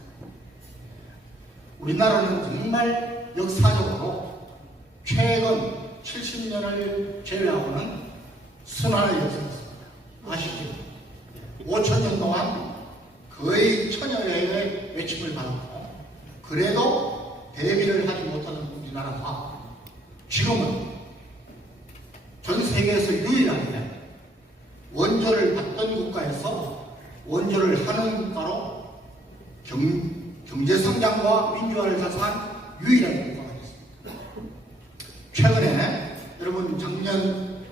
우리나라는 정말 역사적으로 최근 70년을 제외하고는 순환을 역사했습니다. 아시죠? 5천년 동안 거의 천여의 외침을 받았고, 그래도 대비를 하지 못하는 우리나라가 지금은 전 세계에서 유일하게 원조를 받던 국가에서 원조를 하는 국가로 경제성장과 민주화를 달성한 유일한 국가가 됐습니다. 최근에 여러분 작년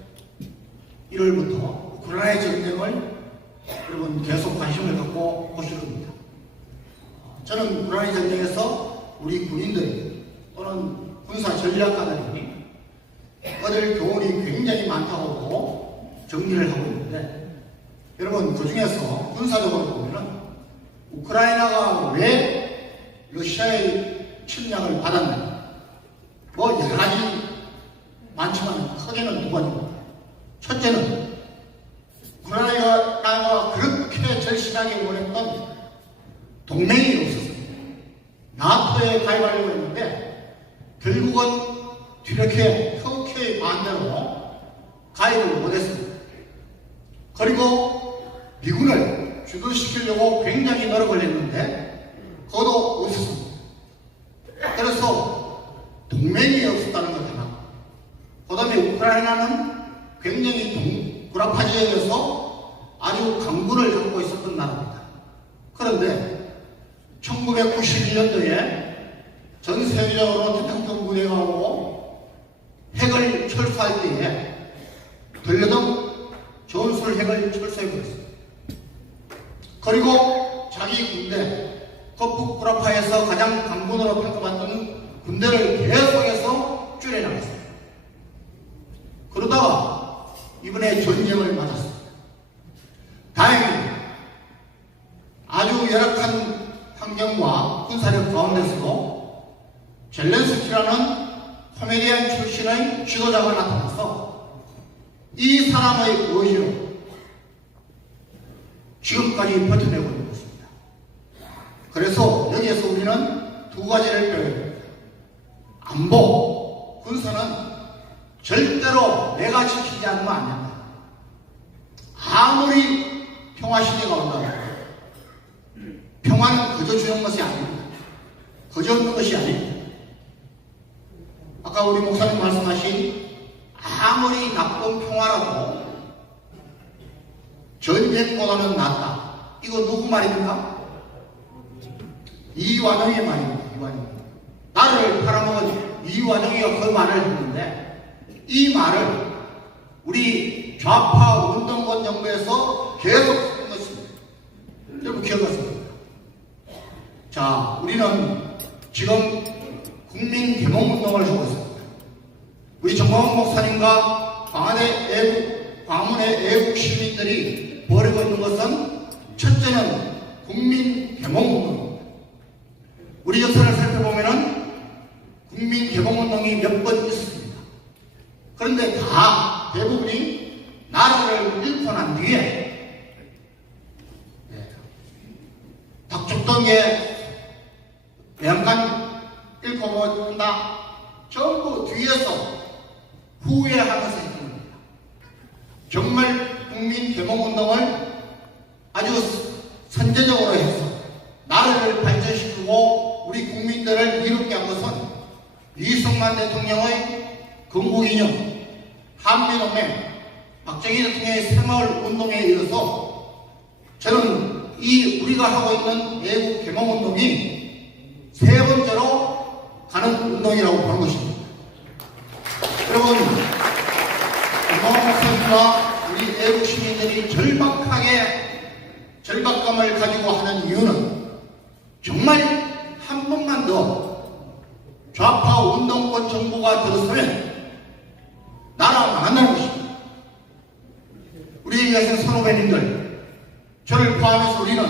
1월부터 우크라이나 전쟁을 여러분 계속 관심을 갖고 보실 겁니다. 저는 우크라이나 전쟁에서 우리 군인들이 또는 군사 전략가들이 얻을 교훈이 굉장히 많다고 정리를 하고 있는데, 여러분 그 중에서 군사적으로 보면은 우크라이나가 왜 러시아의 침략을 받았느냐, 여러 가지 많지만 크게는 두 가지입니다. 첫째는 우크라이나가 그렇게 절실하게 원했던 동맹이 없었습니다. 나토에 가입하려고 했는데 결국은 튀르키예 반대로 가입을 못했습니다. 그리고 미군을 주도시키려고 굉장히 노력을 했는데 그것도 없었습니다. 그래서 동맹이 없었다는 것 하나, 그 다음에 우크라이나는 굉장히 구라파 지역에서 아주 강군을 갖고 있었던 나라입니다. 그런데 1991년도에 전 세계적으로 대통령 군대가 오고 핵을 철수할 때에 들려던 전술 핵을 철수해버렸습니다. 그리고 자기 군대, 북구라파에서 가장 강군으로 평가받던 군대를 계속해서 줄여나갔습니다. 그러다가 지령을 맞았습니다. 다행히 아주 열악한 환경과 군사력 가운데서도 젤렌스키라는 코미디언 출신의 지도자가 나타나서 이 사람의 의지로 지금까지 버텨내고 있는 것입니다. 그래서 여기에서 우리는 두 가지를 배워야 됩니다. 안보, 군사는 절대로 내가 지키지 않으면 안 된다. 아무리 평화시대가 온다고 평화는 그저 주는 것이 아닙니다. 그저 없는 것이 아닙니다. 아까 우리 목사님 말씀하신 아무리 나쁜 평화라도 전쟁보다는 낫다. 이거 누구 말입니까? 이완영의 말입니다. 이완영. 나를 팔아먹은 이완영이가 그 말을 했는데 이 말을 우리 좌파 운동권 정부에서 계속 쓰는 것입니다. 여러분 기억하십니까? 자, 우리는 지금 국민 계몽운동을 하고 있습니다. 우리 정광훈 목사님과 광화문의 애국 시민들이 벌이고 있는 것은 첫째는 국민 계몽운동. 우리 역사를 살펴보면은 국민 계몽운동이 몇 번 있었습니다. 그런데 다 대부분이 나라를 잃고 난 뒤에 닥쳤던 매한간 잃고 못한다. 전부 뒤에서 후회하면서 했던 겁니다. 정말 국민 계몽운동을 아주 선제적으로 해서 나라를 발전시키고 우리 국민들을 이롭게 한 것은 이승만 대통령의 건국이념, 한미동맹, 박정희 대통령의 새마을운동에 이어서 저는 이 우리가 하고 있는 애국 계몽운동이 세 번째로 가는 운동이라고 보는 것입니다. 여러분, 정광훈 목사님과 우리 애국 시민들이 절박감을 가지고 하는 이유는 정말 한 번만 더 좌파 운동권 정부가 들었으면 나라 망한다는 것입니다. 우리 여성 선후배님들, 저를 포함해서 우리는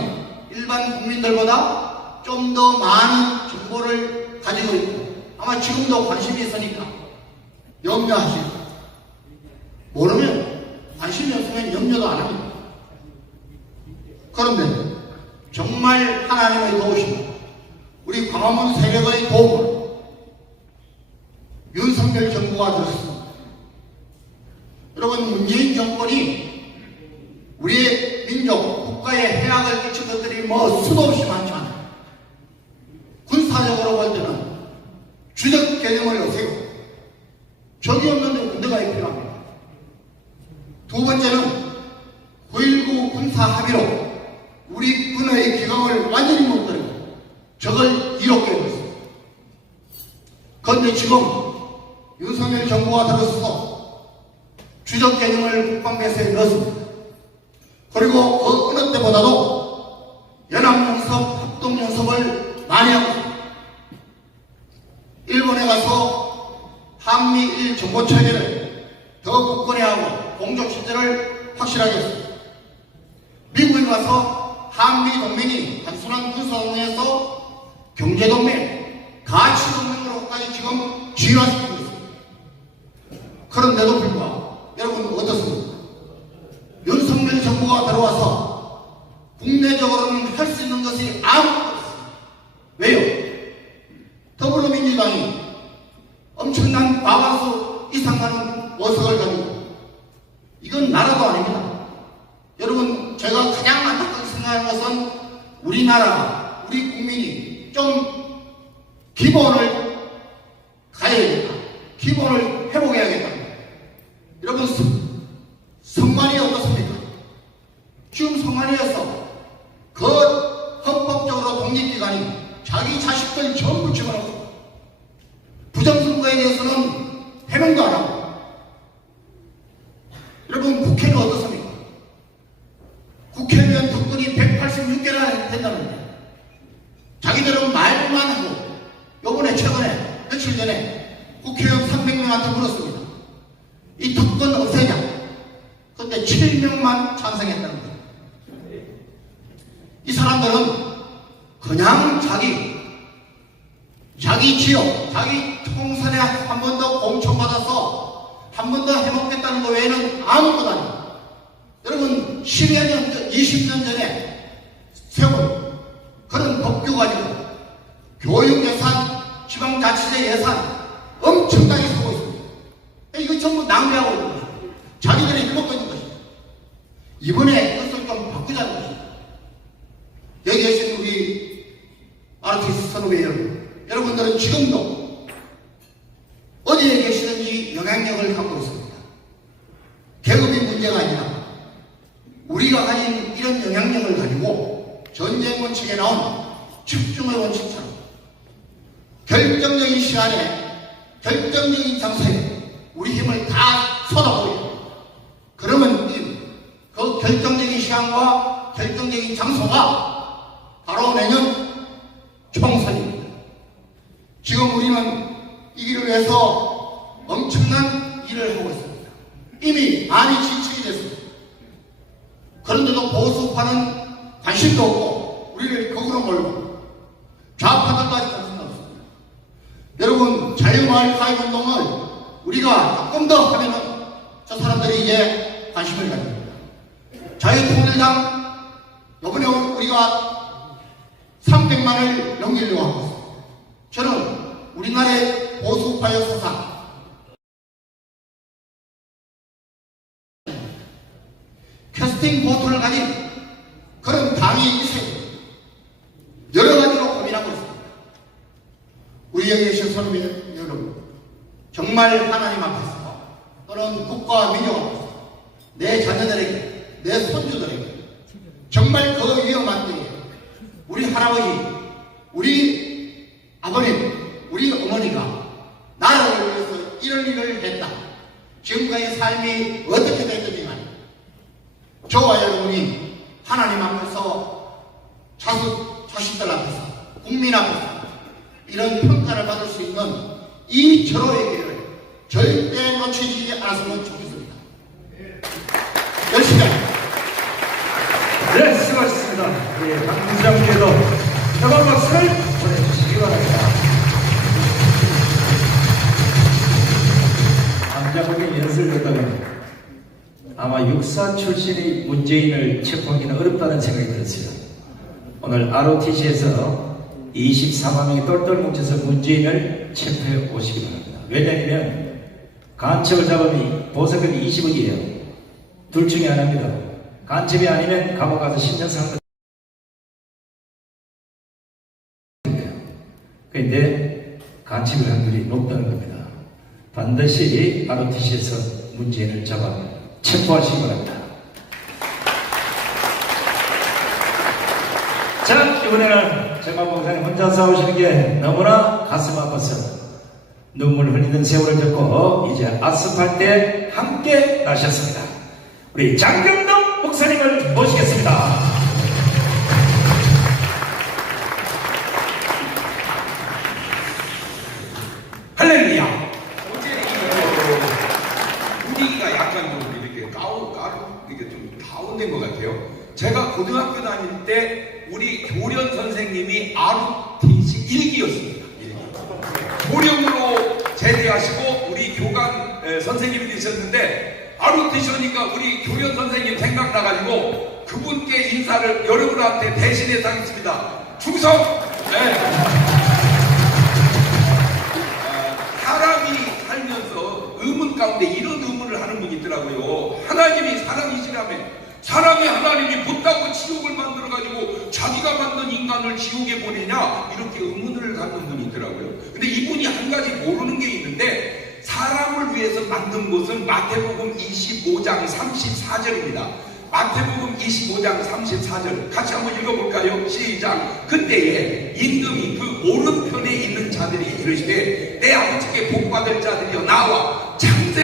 일반 국민들보다 좀 더 많은 정보를 가지고 있고 아마 지금도 관심이 있으니까 염려하시고 모르면 관심이 없으면 염려도 안 합니다. 그런데 정말 하나님의 도우심으로 우리 광화문 세력의 도움으로 윤석열 정부가 들었습니다. 여러분, 문재인 정권이 우리의 민족, 국가에 해악을 끼친 것들이 수도 없이 많지만 군사적으로 볼 때는 주적 개념을 없애고 적이 없는데 군대가 필요합니다. 두 번째는 9.19 군사 합의로 우리 군의 기강을 완전히 무너뜨리고 적을 이롭게 하고 있습니다. 그런데 지금 윤석열 정부가 들어서서 주적 개념을 국방배서에 넣었습니다. 그리고 그 어느 때보다도 연합연습, 합동연습을 많이 하고 있습니다. 일본에 가서 한미일 정보체계를 더 굳건해하고 공조체제를 확실하게 했습니다. 미국에 가서 한미동맹이 단순한 군사동맹에서 경제동맹, 가치동맹으로까지 지금 진화시키고 있습니다. 그런데도 불구하고 여러분 어떻습니까? 윤석열 정부가 들어와서 국내적으로는 할 수 있는 것이 아무것도 없습니다. 왜요? 더불어민주당이 엄청난 과반수 이상 가는 의석을 가지고 이건 나라도 아닙니다. 여러분, 제가 가장 안타깝게 생각하는 것은 우리나라, 우리 국민이 좀 기본을 가야겠다. 기본을 회복해야겠다. 여러분, 선관위 어떻습니까? 지금 선관위에서 그 헌법적으로 독립기관이 자기 자식들 전부 집어넣고 부정선거에 대해서는 해명도 안 하고. 여러분, 국회는 어떻습니까? 국회의원 특권이 186개나 된다는데 자기들은 말만 하고 요번에 최근에 며칠 전에 국회의원 300명한테 물었습니다. 이 특권 없애자. 그 그때 7명만 찬성했다는 거예요. 이 사람들은 그냥 자기 지역, 자기 총선에 한 번 더 공천받아서 한 번 더 해먹겠다는 거 외에는 아무것도 아니에요. 여러분 10여 년 전, 20년 전에 세운 그런 법규 가지고 교육 예산, 지방자치제 예산 엄청나게 쓰고 있습니다. 이거 전부 낭비하고 있는 것입니다. 자기들이 해먹고 있는 것입니다. 이번에 그것을 좀 바꾸자는 것입니다. 여기 계신 우리 아르티스트 선후배 여러분들은 지금도 어디에 계시든지 영향력을 갖고 있습니다. 계급이 문제가 아니라 우리가 가진 이런 영향력을 가지고 전쟁 원칙에 나온 집중의 원칙처럼 결정적인 시간에 결정적인 장소에 우리 힘을 다 쏟아부어요. 그러면 그 결정적인 시간과 결정적인 장소가 바로 내년 총선입니다. 지금 우리는 이 길을 위해서 엄청난 일을 하고 있습니다. 이미 많이 진척이 됐습니다. 그런데도 보수파는 관심도 없고 우리를 거꾸로 몰고 좌파들까지 관심도 없습니다. 여러분 자유마을 가입운동을 우리가 조금 더 하면은 저 사람들이 이제 관심을 가집니다. 자유통일당 이번에 우리가 300만을 넘기려고 하고 있습니다. 저는 우리나라의 보수파의 사상 캐스팅 보트를 가진 그런 당이 있어요. 여러 가지로 고민하고 있습니다. 우리 여기 계신 선배 여러분, 정말 하나님 앞에서 또는 국가와 민족 앞에서 내 자녀들에게, 내 손주들에게 정말 그 위험한 때에 우리 할아버지, 우리 아버님, 우리 어머니가 나라를 위해서 이런 일을 했다. 지금까지 삶이 어떻게 됐든지 간에 저와 여러분이 하나님 앞에서 자식들 앞에서 국민 앞에서 이런 평가를 받을 수 있는 이 절호의 기회를 절대 놓치지 않았으면 좋겠습니다. 열심히 합니다. 네, 수고하셨습니다. 우리 강부장께도 뜨거운 박수를 보내주시기 바랍니다. 강부장에게 연설했다면 아마 육사 출신의 문재인을 체포하기는 어렵다는 생각이 들었어요. 오늘 ROTC에서 24만 명이 똘똘 뭉쳐서 문재인을 체포해 오시기 바랍니다. 왜냐하면 간첩을 잡으니 보석금이 20억이에요. 둘 중에 하나입니다. 간첩이 아니면 감옥 가서 10년 사는 거예요. 그런데 간첩을 한 분이 높다는 겁니다. 반드시 ROTC에서 문재인을 잡아 체포하시기 바랍니다. 자, 이번에는 정말 목사님 혼자 싸우시는 게 너무나 가슴 아파서 눈물 흘리는 세월을 겪고 이제 아스팔트에 함께 나셨습니다. 우리 장경덕 목사님을 모시겠습니다. 할렐루야. 어제 분위기가 약간 좀 이렇게 이게 좀 다운된 것 같아요. 제가 고등학교 다닐 때 우리 교련 선생님이 ROTC 1기였습니다. 1기. 교령으로 제대하시고 우리 교감 선생님이 되셨는데 ROTC 오니까 우리 교련 선생님 생각나가지고 그분께 인사를 여러분한테 대신해서 하겠습니다. 충성! 네. 사람이 살면서 의문 가운데 이런 의문을 하는 분이 있더라고요. 하나님이 사랑이시라면 사랑의 하나님이 못다고 지옥을 만들어가지고 자기가 만든 인간을 지옥에 보내냐 이렇게 의문을 갖는 분이 있더라고요. 근데 이분이 한 가지 모르는 게 있는데 사람을 위해서 만든 것은 마태복음 25장 34절입니다. 마태복음 25장 34절 같이 한번 읽어볼까요? 시작. 그때에 임금이 그 오른편에 있는 자들이 이르시되 내 아버지께 복받을 자들이여 나와 창세.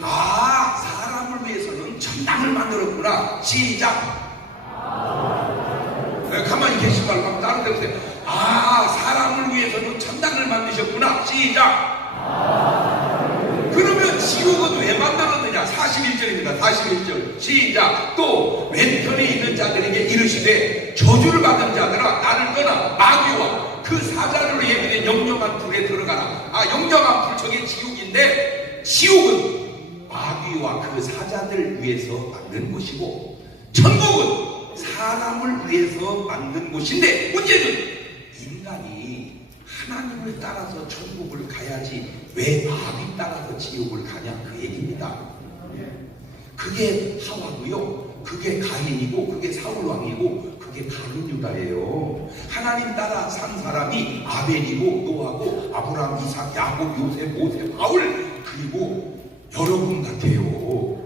사람을 위해서는 천당을 만들었구나. 시작. 가만히 계시지 말고 한번 다른 데 보세요. 사람을 위해서는 천당을 만드셨구나. 시작. 그러면 지옥 읽겠습니다. 41절 시작. 또 왼편에 있는 자들에게 이르시되 저주를 받은 자들아 나를 떠나 마귀와 그 사자로 예비된 영영한 불에 들어가라. 영영한 불 저게 지옥인데 지옥은 마귀와 그 사자들 위해서 만든 곳이고 천국은 사람을 위해서 만든 곳인데 문제는 인간이 하나님을 따라서 천국을 가야지 왜 마귀 따라서 지옥을 가냐 그 얘기입니다. 그게 하와고요, 그게 가인이고, 그게 사울왕이고, 그게 다른 유다예요. 하나님 따라 산 사람이 아벨이고, 노아고, 아브라함, 이삭, 야곱, 요셉, 모세, 바울, 그리고 여러분 같아요.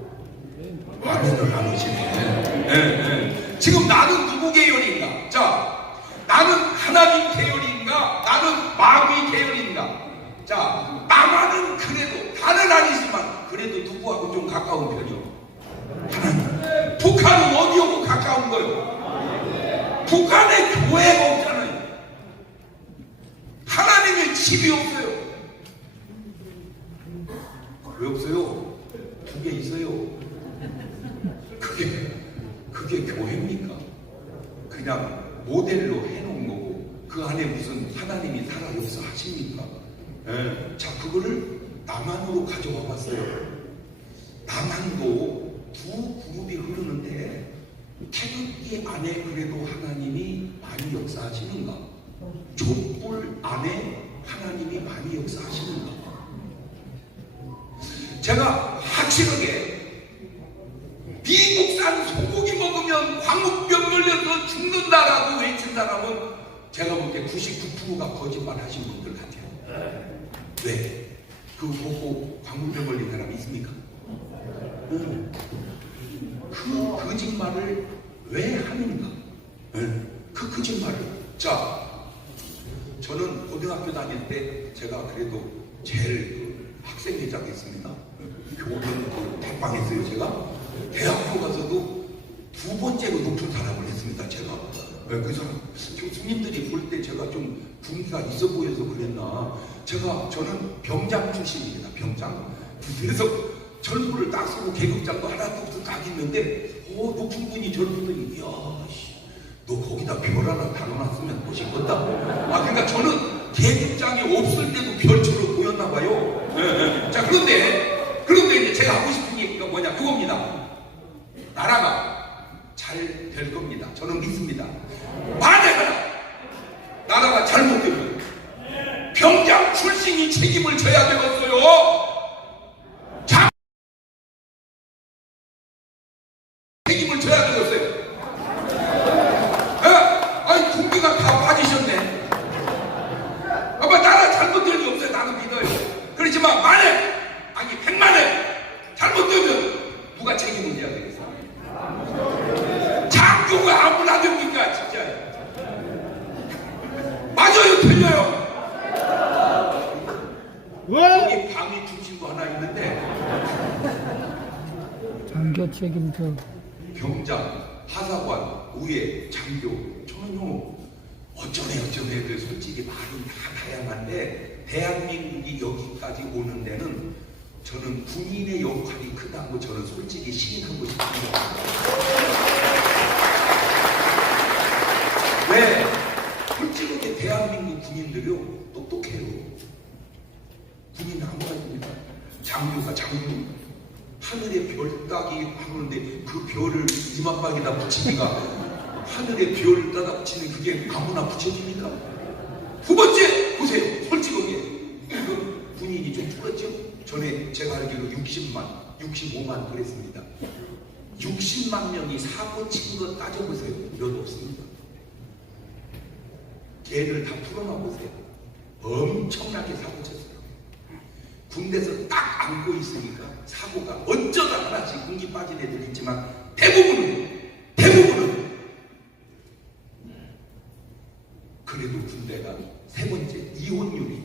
아멘을 안 하시네. 지금 나는 누구 계열인가? 자, 나는 하나님 계열인가? 나는 마귀 계열인가? 자, 나만은 그래도 다는 아니지만 그래도 누구하고 좀 가까운 편이요. 하나님. 북한은 어디하고 가까운 거예요? 북한에 교회가 없잖아요. 하나님의 집이 없어요. 왜 없어요? 두 개 있어요. 그게 교회입니까? 그냥 모델로 해놓은 거고 그 안에 무슨 하나님이 살아 역사하십니까? 자, 그거를 남한으로 가져와 봤어요. 남한도 두 그룹이 흐르는데 태극기 안에 그래도 하나님이 많이 역사하시는가? 촛불 안에 하나님이 많이 역사하시는가? 제가 확실하게 미국산 소고기 먹으면 광우병 걸려서 죽는다라고 외친 사람은 제가 볼 때 99%가 거짓말 하신 분들 같아요. 왜? 그거 보고 광우병 걸린 사람이 있습니까? 그 거짓말을 왜 하는가? 그 거짓말을. 자, 저는 고등학교 다닐 때 제가 그래도 제일 학생회장 했습니다. 교원 대빵했어요. 제가 대학교 가서도 두 번째로 높은 사람을 했습니다. 제가 그래서 교수님들이 볼 때 제가 좀 분기가 있어 보여서 그랬나. 저는 병장 출신입니다. 병장. 그래서 철부를 딱 쓰고 계급장도 하나도 없어 딱 있는데 높은 분이 저를 보더니 이야 너 거기다 별 하나 달아놨으면 멋있겠다. 그러니까 저는 계급장이 없을 때도 별처럼 보였나 봐요. 자, 그런데 이제 제가 하고 싶은 얘기가 뭐냐 그겁니다. 나라가 잘 될 겁니다. 저는 믿습니다. 만약에 나라가 잘못되면 병장 출신이 책임을 져야 되겠어요. 책임을 져야 되겠어요. 아니 군기가 다 빠지셨네. 아마 나라 잘못될 리 없어요. 나는 믿어요. 그렇지만 아니 100만에 잘못되면 누가 책임을 져야 되겠어요? 장교가 아무나 됩니까 진짜? 맞아요 틀려요? 여기 방위 중심부 하나 있는데 장교 책임져. 병장, 하사관, 우회, 장교. 저는요 어쩌네 그 솔직히 말은 다 다양한데 대한민국이 여기까지 오는 데는 저는 군인의 역할이 크다고 저는 솔직히 시인하고 싶습니다. 왜? 솔직하게 대한민국 군인들이요 똑똑해요. 군인 아무것도입니다. 장교가 장교. 하늘에 별 따기 하는데 그 별을 이마박에다 붙이기가 하늘에 별을 따다 붙이는 그게 아무나 붙여집니까? 두 번째 보세요. 솔직하게 그 군인이 좀 줄었죠? 전에 제가 알기로 65만 그랬습니다. 60만 명이 사고 친 거 따져보세요. 몇 없습니다. 걔를 다 풀어놔보세요. 엄청나게 사고 쳤어요. 군대에서 딱 안고 있으니까 사고가 어쩌다 하나씩 군기 빠진 애들 있지만 대부분은 그래도 군대가 세 번째 이혼율이.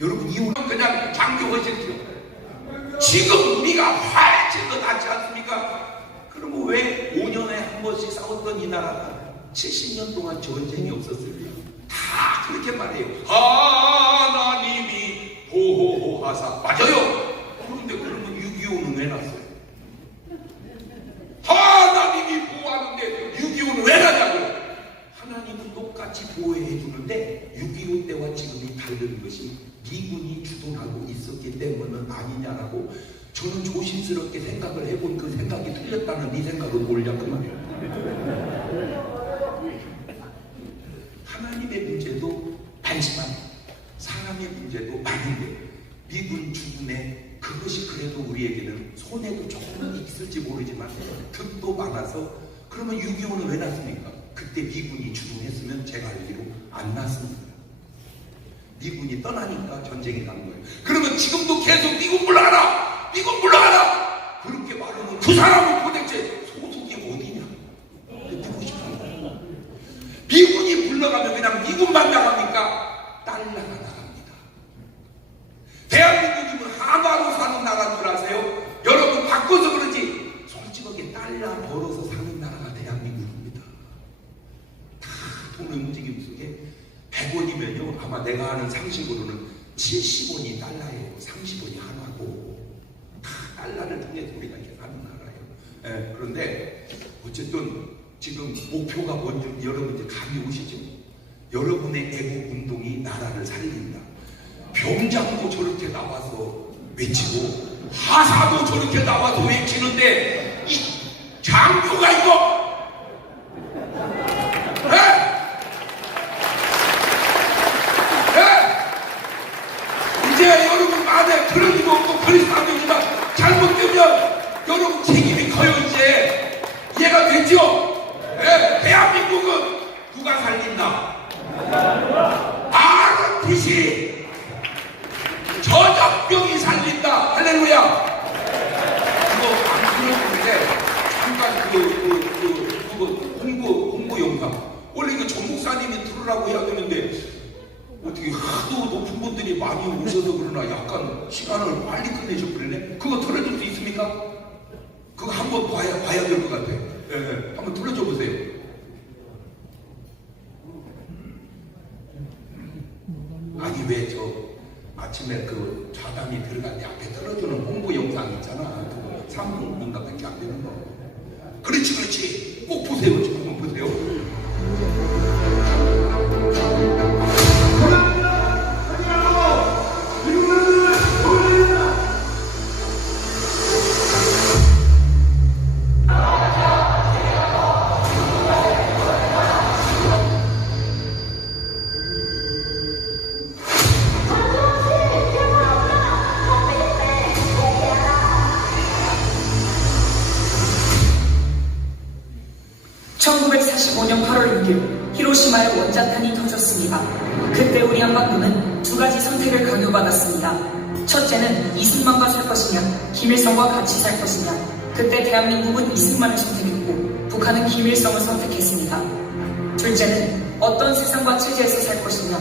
여러분 이혼 그냥 장교하셨죠. 지금 우리가 활칠 것 같지 않습니까? 그러면 왜 5년에 한 번씩 싸웠던 이 나라가 70년 동안 전쟁이 없었을까요? 다 그렇게 말해요. 하나님이 보호하사. 맞아요. 그런데 그러면 6.25는 왜 났어요? 6.25 때와 지금이 다른 것이 미군이 주둔하고 있었기 때문은 아니냐라고 저는 조심스럽게 생각을 해본 그 생각이 틀렸다는 네 생각은 뭐냐 그 말이에요. 하나님의 문제도 많지만 사람의 문제도 많은데 미군 주둔에 그것이 그래도 우리에게는 손해도 조금은 있을지 모르지만 득도 많아서 그러면 6.25는 왜 났습니까? 그때 미군이 주둔했으면 제가 알기로 안 났습니다. 미군이 떠나니까 전쟁이 난 거예요. 그러면 지금도 계속 미군 물러가라! 미군 물러가라! 그렇게 말하면 그 사람은 도대체 소속이 어디냐? 듣고 싶은 거예요. 미군이 물러가면 그냥 미군만 나갑니까? 달러가 나갑니다. 대한민국이면 하나로 사는 나라인 줄 아세요? 여러분 바꿔서 그러지 솔직하게 달러 벌어서 사는 나라가 대한민국입니다. 다 돈 움직임 속에 100원이면요 아마 내가 아는 상식으로는 70원이 달러예요. 30원이 하나고 다 달러를 통해서 우리가 이렇게 사는 나라예요. 예, 그런데 어쨌든 지금 목표가 뭔지 여러분 이제 감이 오시죠? 여러분의 애국 운동이 나라를 살린다. 병장도 저렇게 나와서 외치고 하사도 저렇게 나와서 외치는데 이 장교가 이거 이제 여러분 안에 그런 거 없고 그리스도 안 됩니다. 잘못되면 여러분 책임이 커요. 이제 이해가 됐죠? 대한민국은 누가 살린다? ROTC 전염병이 살린다. 할렐루야. 이거 안 들어보는데 잠깐 홍보 영상. 원래 이거 전 목사님이 들으라고 해야 되는데 어떻게 하도 높은 분들이 많이 오셔서 그러나 약간 시간을 빨리 끝내셔 그러네. 그거 틀어줄 수 있습니까? 그거 한번 봐야 될 것 같아요. 네, 한번 틀어줘 보세요. 아니 왜 저 아침에 그 좌담이 들어갈 때 앞에 떨어주는 홍보 영상 있잖아. 그거 3분인가 밖에 안 되는 거. 그렇지 꼭 보세요. 지금 한번 보세요. 히로시마에 원자탄이 터졌습니다. 그때 우리 한반도는 두 가지 선택을 강요받았습니다. 첫째는 이승만과 살 것이냐, 김일성과 같이 살 것이냐. 그때 대한민국은 이승만을 선택했고 북한은 김일성을 선택했습니다. 둘째는 어떤 세상과 체제에서 살 것이냐,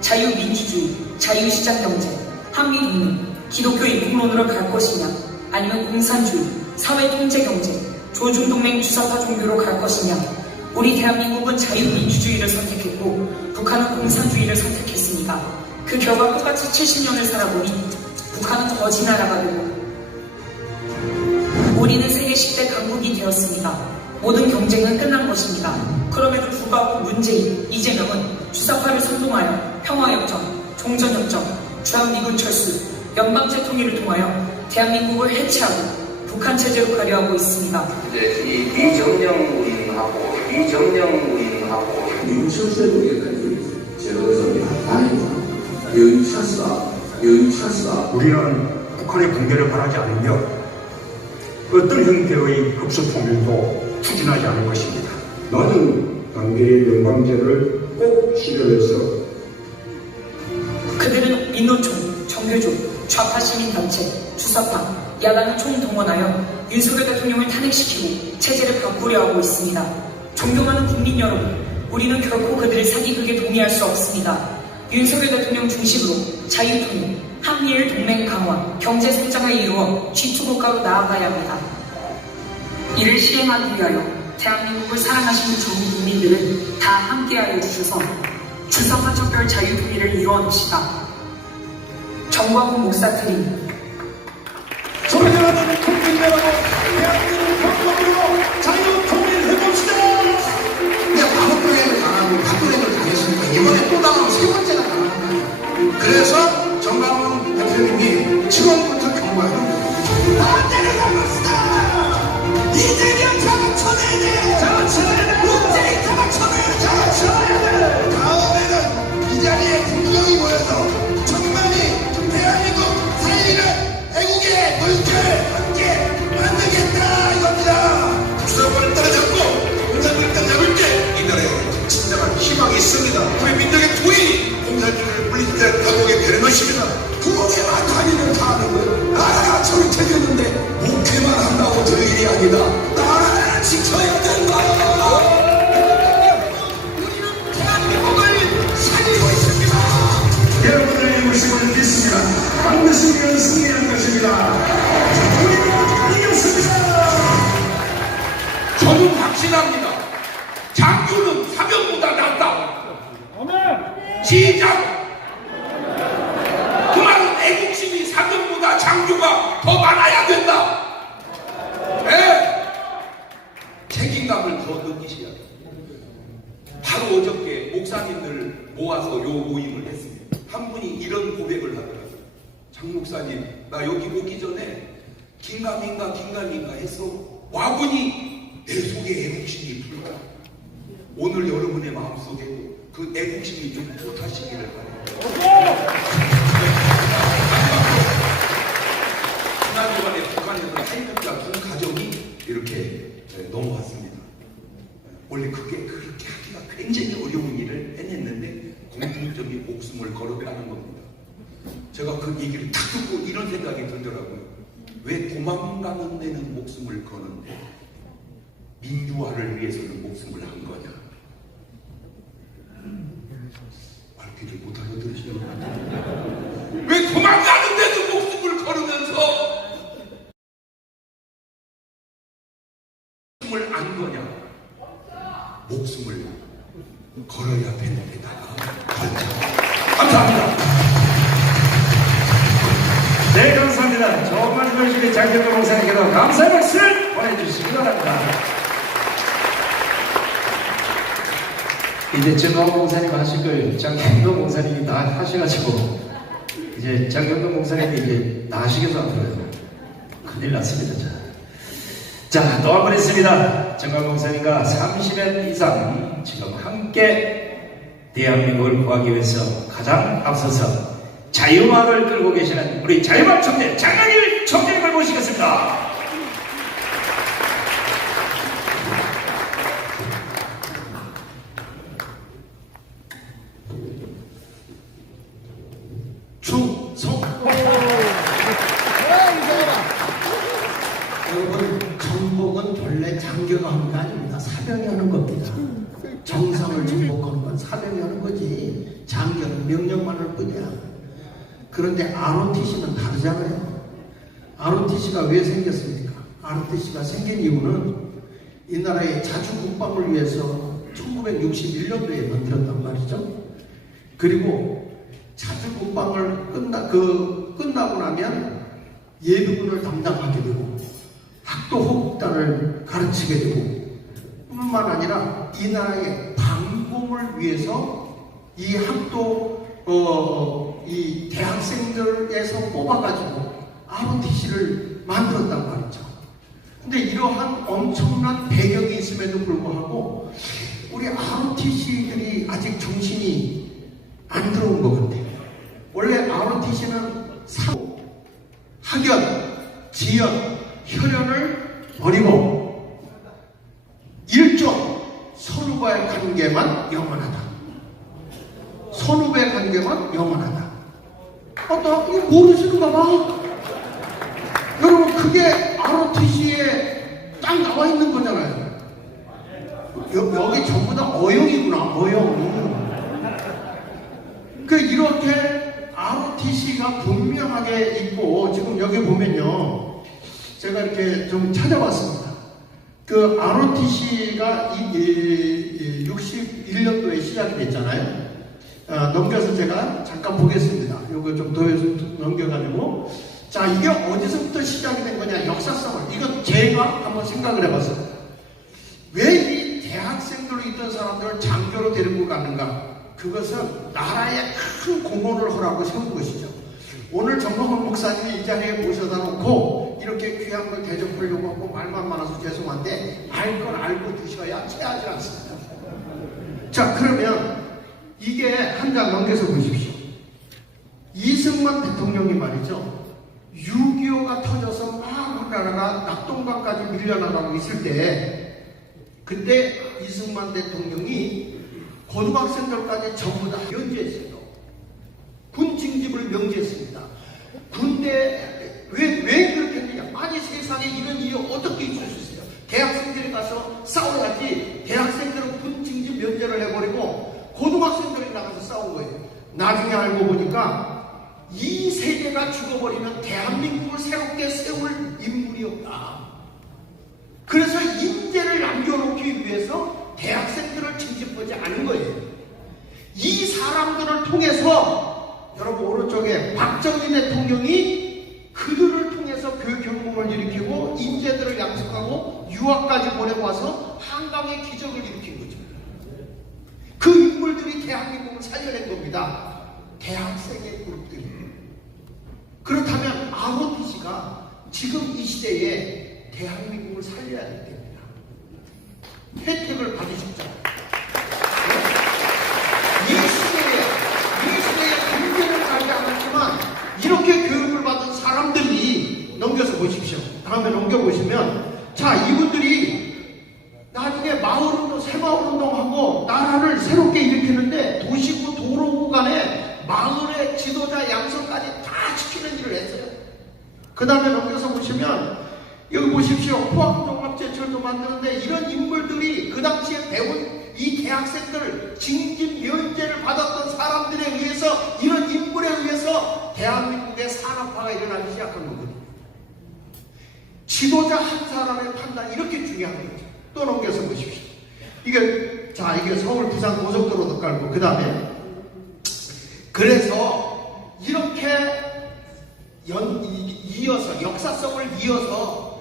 자유민주주의, 자유시장경제, 한미동맹, 기독교 이국론으로 갈 것이냐, 아니면 공산주의, 사회통제경제, 조중동맹 주사파 종교로 갈 것이냐. 우리 대한민국은 자유민주주의를 선택했고 북한은 공산주의를 선택했습니다. 그 결과 똑같이 70년을 살아보니 북한은 거지 나라가 되고 우리는 세계 10대 강국이 되었습니다. 모든 경쟁은 끝난 것입니다. 그럼에도 불구하고 문재인, 이재명은 주사파를 선동하여 평화협정, 종전협정, 주한미군 철수, 연방제 통일을 통하여 대한민국을 해체하고 북한 체제로 가려하고 있습니다. 이제 이 미정령 운하고 윤철세국에다 제로에서 다행이다. 연차사. 우리는 북한의 붕괴를 바라지 않으며 어떤 형태의 흡수 통일도 추진하지 않을 것입니다. 나는 단계의 연방제를 꼭 실현해서 그들은 민노총, 정교조, 좌파 시민단체, 주사파, 야당을 총동원하여 윤석열 대통령을 탄핵시키고 체제를 바꾸려 하고 있습니다. 존경하는 국민 여러분, 우리는 결코 그들의 사기극에 동의할 수 없습니다. 윤석열 대통령 중심으로 자유통일, 한미일 동맹 강화, 경제 성장을 이루어 G2 국가로 나아가야 합니다. 이를 시행하기 위하여 대한민국을 사랑하시는 전 국민들은 다 함께하여 주셔서 주사파 척결 자유통일을 이루어냅시다. 정광훈 목사 드림. 존경하는 국민 여러분, 대한민국 경제적으로 자유통일 해봅시다. 근데 박근혜를 당하고 박근혜를 당했으니까 이번에 또 당하면 세 번째가 그래서 정강훈 대표님이 지금부터 경고하는 거예요. 안 내려가겠다. 이재명 잡아쳐내야 돼. 잡아쳐내야 돼. 문재인 잡아쳐내야 돼. 잡아쳐내야 돼. 다음에는 이 자리에 국민이 모여서 천만이 대한민국 살리는 애국의 물결 함께 만들겠다 이겁니다. 국사관을 따라잡고 공산주의를 따라잡을 때 이 나라에 진정한 희망이 있습니다. 우리 민족의 도인이 공산주의를 물리칠 때 감옥에 되는 것입니다. 부모님만 다니는 다 하는 거예요. 나라가 정책이었는데 목회만 한다고 될 일이 아니다. 나라를 지켜야 된다. 우리는 대한민국을 살리고 있습니다. 여러분의 모습을 믿습니다. 반드시 우리는 승리할 것입니다. 우리는 이겼습니다. 저는 확신합니다. 장교는 사병보다 낫다. 시작. 그 말은 애국심이 사병보다 장교가 더 많아야 된다. 네. 책임감을 더 느끼셔야 돼요. 바로 어저께 목사님들 모아서 요 모임을 했습니다. 한 분이 이런 고백을 하더라고요. 장 목사님, 나 여기 오기 전에 긴가민가 했어. 와보니 내 속에 애국심이 불다. 오늘 여러분의 마음속에도 그 애국심이 좀 불타시기를 바랍니다. 지난주간에 북한에서 하이든가 군 가정이 이렇게 넘어왔습니다. 원래 그게 그렇게 하기가 굉장히 어려운 일을 해냈는데 공통적인 목숨을 걸었다는 겁니다. 제가 그 얘기를 딱 듣고 이런 생각이 들더라고요. 왜 도망가는 데는 목숨을 거는데 민주화를 위해서는 목숨을 한 거냐? 말귀를 못 알아들으시는 것 같아요. 왜 도망가는 데도 목숨을 걸으면서 목숨을 안 거냐? 목숨을 걸어야 되는 데다가 걸자. 감사합니다. 네, 감사합니다. 정말 열심히 장경동 목사님께도 감사의 박수를 보내주시기 바랍니다. 이제 정강훈 목사님 하실 걸 장경동 목사님이 다 하셔가지고 이제 장경동 목사님이 이제 나시게도 안 들어요. 큰일 났습니다. 자, 또 한 번 있습니다. 정강훈 목사님과 30년 이상 지금 함께 대한민국을 구하기 위해서 가장 앞서서 자유마을을 끌고 계시는 우리 자유마을 총재 장강일 총재님을 모시겠습니다. 충성. 여러분, 정복은 본래 장교가 하는 거 아닙니다. 사병이 하는 겁니다. 정상을 정복하는 건 사병이 하는 거지. 장교는 명령만 할 뿐이야. 그런데 ROTC는 다르잖아요. ROTC가 왜 생겼습니까? ROTC가 생긴 이유는 이 나라의 자주국방을 위해서 1961년도에 만들었단 말이죠. 그리고 자주국방을 끝나고 나면 예비군을 담당하게 되고 학도호국단을 가르치게 되고 뿐만 아니라 이 나라의 방공을 위해서 이 이 대학생들에서 뽑아가지고 ROTC를 만들었단 말이죠. 근데 이러한 엄청난 배경이 있음에도 불구하고 우리 ROTC들이 아직 정신이 안 들어온 것 같아요. 원래 ROTC는 학연, 지연, 혈연을 버리고 일종 선후배 관계만 영원하다. 선후배 관계만 영원하다. 나 이거 모르시는가 봐. 여러분, 그게 ROTC에 딱 나와 있는 거잖아요. 여기 전부 다 어용이구나, 어용. 이렇게 ROTC가 분명하게 있고, 지금 여기 보면요. 제가 이렇게 좀 찾아봤습니다. 그 ROTC가 61년도에 시작이 됐잖아요. 넘겨서 제가 잠깐 보겠습니다. 이거 좀 더 넘겨가지고. 자, 이게 어디서부터 시작이 된 거냐, 역사성을. 이건 제가 한번 생각을 해봤어요. 왜 이 대학생들로 있던 사람들을 장교로 데리고 갔는가? 그것은 나라에 큰 공헌을 하라고 세운 것이죠. 오늘 정광훈 목사님이 이 자리에 모셔다 놓고 이렇게 귀한 걸 대접하려고 하고 말만 많아서 죄송한데 알 건 알고 드셔야 체하지 않습니다. 자, 그러면 이게 한 장 넘겨서 보십시오. 이승만 대통령이 말이죠. 6.25가 터져서 막 우리나라가 낙동강까지 밀려나가고 있을 때 그때 이승만 대통령이 고등학생들까지 전부 다 면제했어요. 군 징집을 명제했습니다. 군대 왜 그렇게 했느냐? 아니 세상에 이런 일이 어떻게 있을 수 있어요? 대학생들이 가서 싸워야지. 대학생들은 군 징집 면제를 해버리고 고등학생들이 나가서 싸운 거예요. 나중에 알고 보니까 이 세대가 죽어버리면 대한민국을 새롭게 세울 인물이 없다. 그래서 인재를 남겨놓기 위해서 대학생들을 징집하지 않은 거예요. 이 사람들을 통해서 여러분 오른쪽에 박정희 대통령이 그들을 통해서 교육 혁명을 일으키고 인재들을 양성하고 유학까지 보내고 와서 한강의 기적을 일으킨 거죠. 그 인물들이 대한민국을 살려낸 겁니다. 대학생의 그룹들이. 그렇다면 ROTC가 지금 이 시대에 대한민국을 살려야 됩니다. 혜택을 받으셨잖아요. 이 시대에 경제를 가지 않았지만 이렇게 교육을 받은 사람들이 넘겨서 보십시오. 다음에 넘겨보시면 자, 이분들이 나중에 마을운동, 새마을운동하고 나라를 새롭게 일으키는데 도시구 도로구 간에 마을의 지도자 양성까지 다 지키는 일을 했어요. 그 다음에 넘겨서 보시면 여기 보십시오. 포항종합제철도 만드는데 이런 인물들이 그 당시에 배운 이 대학생들 징집 면제를 받았던 사람들에 의해서 이런 인물에 의해서 대한민국의 산업화가 일어나기 시작한 거거든요. 지도자 한 사람의 판단 이렇게 중요한 거죠. 또 넘겨서 보십시오. 이게 서울 부산 고속도로도 깔고 그 다음에 그래서 이렇게 이어서 역사성을 이어서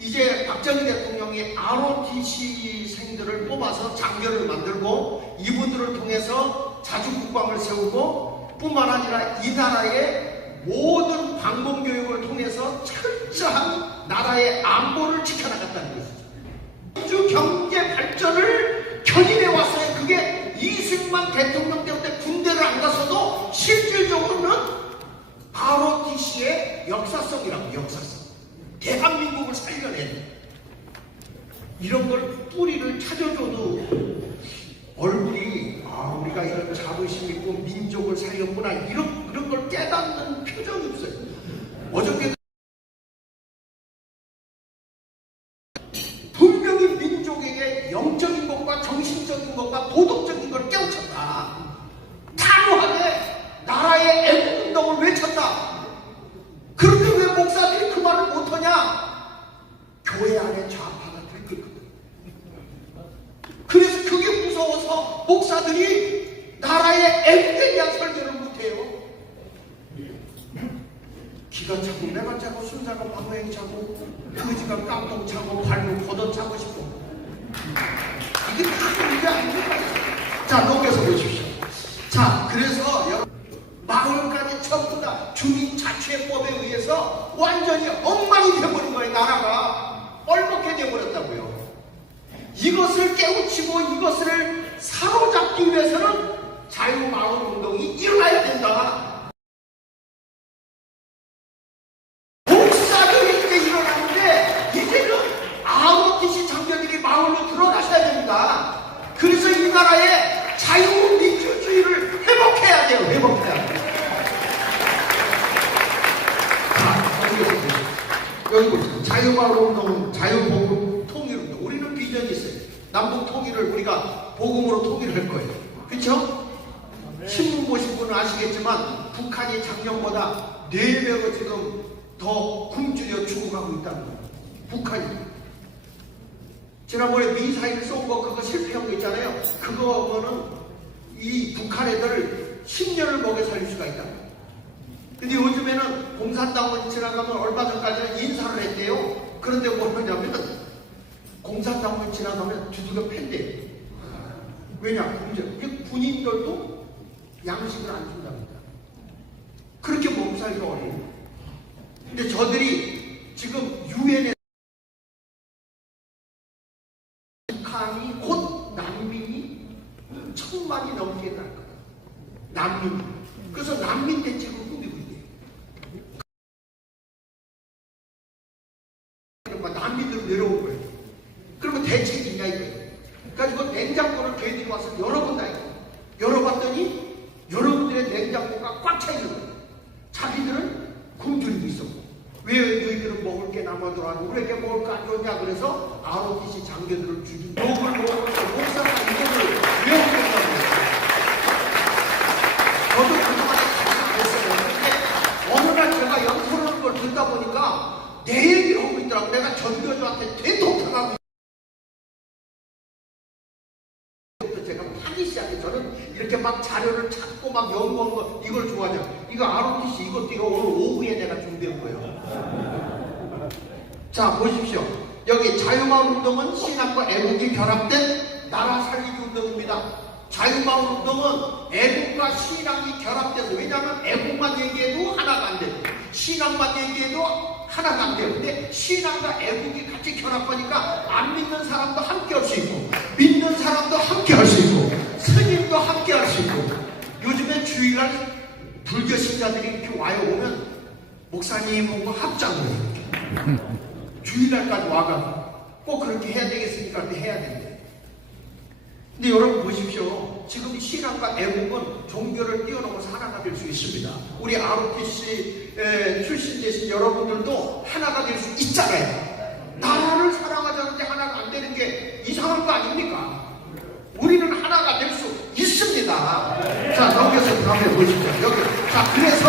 이제 박정희 대통령이 ROTC생들을 뽑아서 장교를 만들고 이분들을 통해서 자주국방을 세우고 뿐만 아니라 이 나라의 모든 방공교육을 통해서 철저한 나라의 안보를 지켜나갔다는 것이죠. 민주 경제 발전을 견인해 왔어요. 그게 이승만 대통령 때부터 군대를 안 갔어도 실질적으로는 ROTC의 역사성이라고. 역사성. 대한민국을 살려낸 이런 걸 뿌리를 찾아줘도 얼굴이 우리가 이런 자부심 있고 민족을 살렸구나 이런 걸 깨닫는 표정이 없어요. 어저께 분명히 민족에게 영적인 것과 정신적인 것과 도덕적인 걸 깨우쳤다. 단호하게 나라의 애국운동을 외쳤다. 그런데 왜 목사들이 그 말을 못하냐? 교회 안에 좌파가 들끓거든. 그래서 그게 무서워서 목사들이 나라의 애국에 대한 설교를 못해요. 기가 차고 내가 차고 순자가 방어행 차고 거지가 깡통 차고 발로 걷어 차고 싶고 이게 다 문제 아닙니까? 자, 넘겨서 보십시오. 자, 그래서 여러분 마을까지 전부 다 주민 자치회법에 의해서 완전히 엉망이 되어버린 거예요. 나라가 뻘겋게 되어버렸다고요. 이것을 깨우치고 이것을 사로잡기 위해서는 자유마을운동이 일어나야 된다. 목사들이 이제 일어나는데 이제는 ROTC 장교들이 마을로 들어가셔야 됩니다. 그래서 이 나라의 자유민주주의를 회복해야 돼요. 회복해야 돼요. 여기 보세요. 자유마을운동은 자유복음 통일운동. 우리는 비전이 있어요. 남북 통일을 우리가 복음으로 통일할 거예요. 그렇죠? 신문 보신 분은 아시겠지만 북한이 작년보다 4배로 지금 더 굶주려 죽어가고 있다는 거예요. 북한이. 지난번에 미사일 쏜 거 그거 실패한 거 있잖아요. 그거는 이 북한 애들 10년을 먹여 살릴 수가 있다. 근데 요즘에는 공산당원 지나가면 얼마 전까지는 인사를 했대요. 그런데 뭐냐면 공산당원 지나가면 두들겨 팬대요. 왜냐? 이게 군인들도 양식을 안 준답니다. 그렇게 몸살기가 어려워요. 근데 저들이 지금 유엔에 북한이 곧 난민이 1000만이 넘게 날 거예요. 난민. 그래서 난민 대책을 꾸미고 있대요. 난민들 내려온 거예요. 그러면 대책이 있냐 이거예요. 그러니까 냉장고를 걔들이 와서 열어본다 이거예요. 열어봤더니 여러분들의 냉장고가 꽉 차 있는 거예요. 자기들은 굶주리고 있었고 왜 너희들은 먹을 게 남아돌아니 우리에게 먹을 거 안 줬냐 그래서 ROTC 장교들을 죽인 욕을 먹으면서 목사가 이거를 왜 하겠다고 저도 그동안에 가르쳐 안 했어요. 근데 어느 날 제가 연설하는 걸 듣다 보니까 내 얘기를 하고 있더라고. 내가 전교조한테 대통령하고 제가 파기 시작해. 저는 이렇게 막 자료를 찾고 막 연구하는 거 이걸 좋아하죠. 이거 ROTC 이것도 이거 오늘 오후에 내가 준비한 거예요. 자 보십시오. 여기 자유마을운동은 신학과 애국이 결합된 나라 살리기 운동입니다. 자유마을운동은 애국과 신학이 결합돼서 왜냐하면 애국만 얘기해도 하나가 안 돼요. 신학만 얘기해도 하나가 안 돼요. 근데 신학과 애국이 같이 결합하니까 안 믿는 사람도 함께 할 수 있고 믿는 사람도 함께 할 수 있고 스님도 함께 할 수 있고 요즘에 주일날 불교 신자들이 이렇게 와요. 오면 목사님하고 합장을 해요. 주일날까지 와가지고 꼭 그렇게 해야 되겠습니까? 근데 해야 됩니다. 근데 여러분 보십시오. 지금 신앙과 애국은 종교를 뛰어넘어서 하나가 될 수 있습니다. 우리 ROTC 출신 되신 여러분들도 하나가 될 수 있잖아요. 나라를 사랑하자는데 하나가 안 되는 게 이상한 거 아닙니까? 우리는 하나가 될 수 있습니다. 자, 넘겨서 다음에 보십시오. 여기. 자, 그래서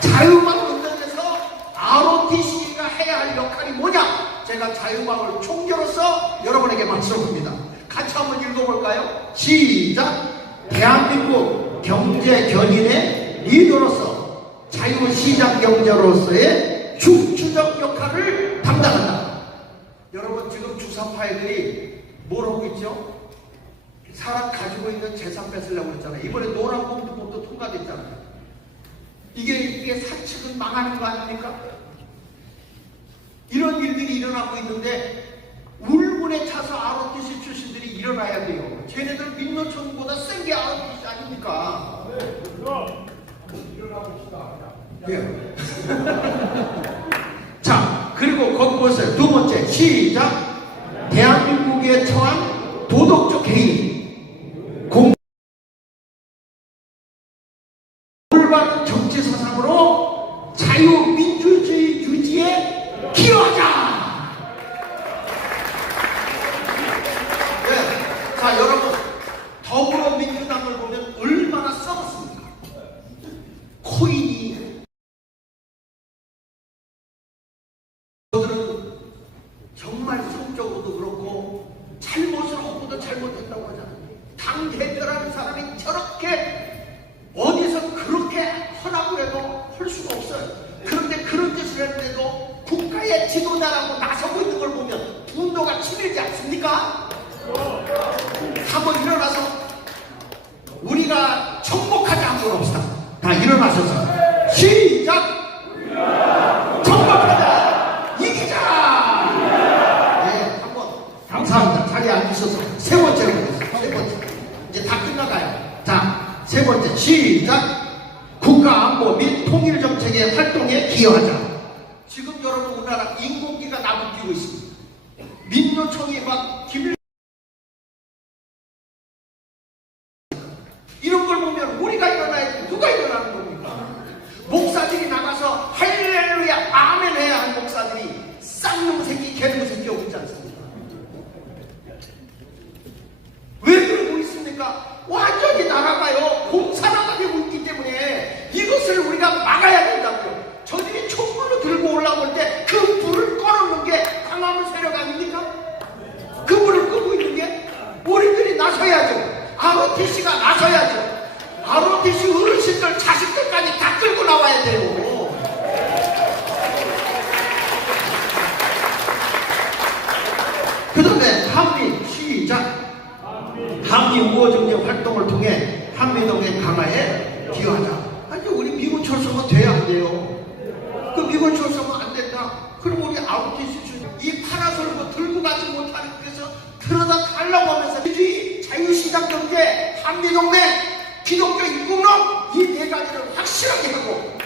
자유마을 운동에서 ROTC가 해야 할 역할이 뭐냐? 제가 자유마을 총재로서 여러분에게 말씀합니다. 같이 한번 읽어볼까요? 시작! 대한민국 경제 견인의 리더로서 자유시장 경제로서의 중추적 역할을 담당한다. 여러분 지금 주사파애들이 뭘 하고 있죠? 사람 가지고 있는 재산 뺏으려고 했잖아요. 이번에 노란봉투법도 통과됐잖아요. 이게 사측은 망하는 거 아닙니까? 이런 일들이 일어나고 있는데 울분에 차서 ROTC 출신들이 일어나야 돼요. 쟤네들 민노총보다 센 게 ROTC 아닙니까? 예. 자, 그리고 거기 보세요. 두 번째, 시작! 대한민국에 처한 도덕적 해임, 올바른 정치 사상으로 자유민주주의 유지에 기여하자! 자, 여러분, 더불어민주당을 보면 얼마나 썩었습니까? 코인이 저들은 정말 성적으로도 그렇고 잘못을 하고도 잘못했다고 하잖아요. 당 대표라는 사람이 저렇게 어디서 그렇게 하라고 해도 할 수가 없어요. 그런데 그런 짓을 했는데도 국가의 지도자라고 나서고 있는 걸 보면 분노가 치밀지 않습니까? 한번 일어나서 우리가 정복하지 않고 봅시다. 다 일어나셔서 시작! 정복하자! 이기자! 네, 한번 감사합니다. 자리에 앉으셔서 세 번째로 보겠습니다. 세 번째. 이제 다 끝나가요. 자, 세 번째 시작! 국가안보 및 통일정책의 활동에 기여하자. 지금 여러분 우리나라 인공기가 나부끼고 있습니다. 민노총이 막 김일 이런 걸 보면 우리가 일어나야지 누가 일어나는 겁니까? 목사들이 나가서 할렐루야 아멘 해야 할 목사들이 쌍놈 새끼 개놈 새끼 오고 있지 않습니까? 왜 그러고 있습니까? 완전히 나라가요 공산화가 되고 있기 때문에 이것을 우리가 막아야 된다고요. 저들이 촛불로 들고 올라올 때 그 불을 꺼놓는 게 강화문 세력 아닙니까? 그 한미동맹, 기독교 입국론 이 네 가지를 확실하게 하고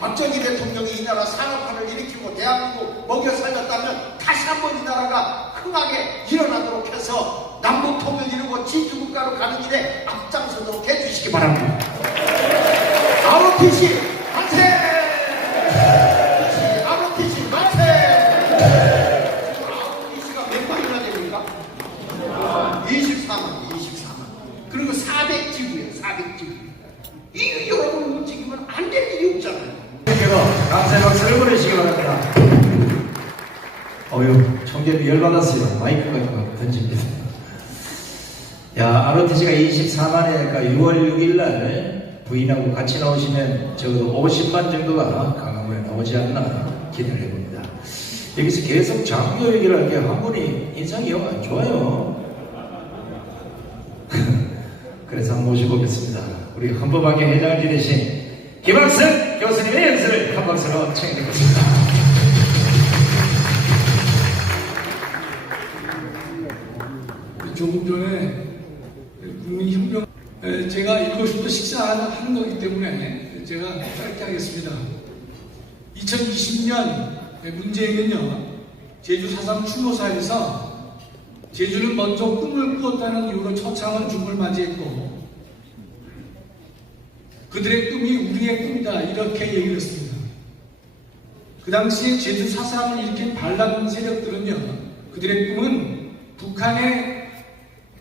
박정희 대통령이 이 나라 산업화를 일으키고 대한민국 먹여 살렸다면 다시 한번 이 나라가 흥하게 일어나도록 해서 남북 통일 이루고 지주국가로 가는 길에 앞장서도록 해주시기 바랍니다. ROTC 만세! ROTC 만세! ROTC가 몇 마리나 됩니까? 24만. 그리고 400지구예요. 400지구. 이 여러분 움직이면 안 될 일이 없잖아요. 감사의 박수를 보내시기 바랍니다. 어휴, 총재님 열받았어요. 마이크가 좀 던집니다. 야, ROTC가 24만에 6월 6일날 부인하고 같이 나오시면 적어도 50만 정도가 강화문에 나오지 않나 기대를 해봅니다. 여기서 계속 장교 얘기를 할 게 한 분이 인상이 영 안 좋아요. 그래서 한번 모셔보겠습니다. 우리 헌법학교 회장을 지내신 김학선 교수님의 연설을 한 박수로 청해드리겠습니다. 조금 전에 국민혁명 제가 7시부터 식사하는 거기 때문에 제가 짧게 하겠습니다. 2020년 문재인은요, 제주 4.3 추모사에서 제주는 먼저 꿈을 꾸었다는 이유로 처참한 죽음을 맞이했고 그들의 꿈이 우리의 꿈이다 이렇게 얘기를 했습니다. 그 당시에 제주 4.3을 일으킨 반란 세력들은요, 그들의 꿈은 북한의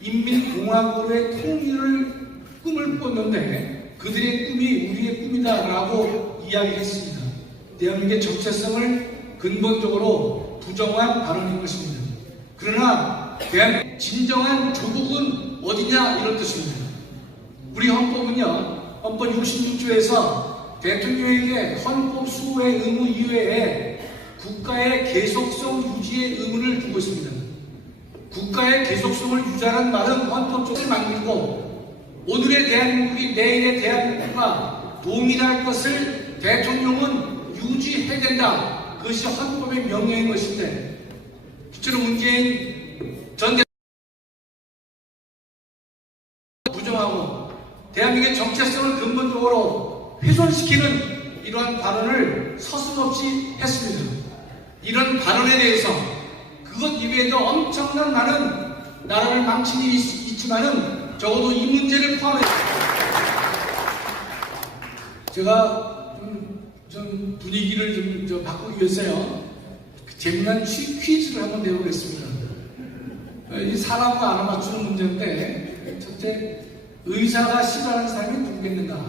인민공화국의 통일을 꿈을 꿨는데 그들의 꿈이 우리의 꿈이다 라고 이야기를 했습니다. 대한민국의 정체성을 근본적으로 부정한 발언인 것입니다. 그러나 진정한 조국은 어디냐 이런 뜻입니다. 우리 헌법은요, 헌법 66조에서 대통령에게 헌법 수호의 의무 이외에 국가의 계속성 유지의 의무를 두고 있습니다. 국가의 계속성을 유지하는 말은 헌법적으로 만들고 오늘의 대한민국이 내일의 대한민국과 동일할 것을 대통령은 유지해야 된다. 그것이 헌법의 명령인 것인데 실제로 문재인 전 대통령 부정하고 대한민국의 정체성을 근본적으로 훼손시키는 이러한 발언을 서슴없이 했습니다. 이런 발언에 대해서 그것 이외에도 엄청난 많은 나라를 망친 일이 있지만은 적어도 이 문제를 포함해서 제가 좀 분위기를 좀 바꾸기 위해서요, 재미난 퀴즈를 한번 내보겠습니다. 이 사람과 안 맞추는 문제인데, 첫째, 의사가 싫어하는 사람이 누구겠는가?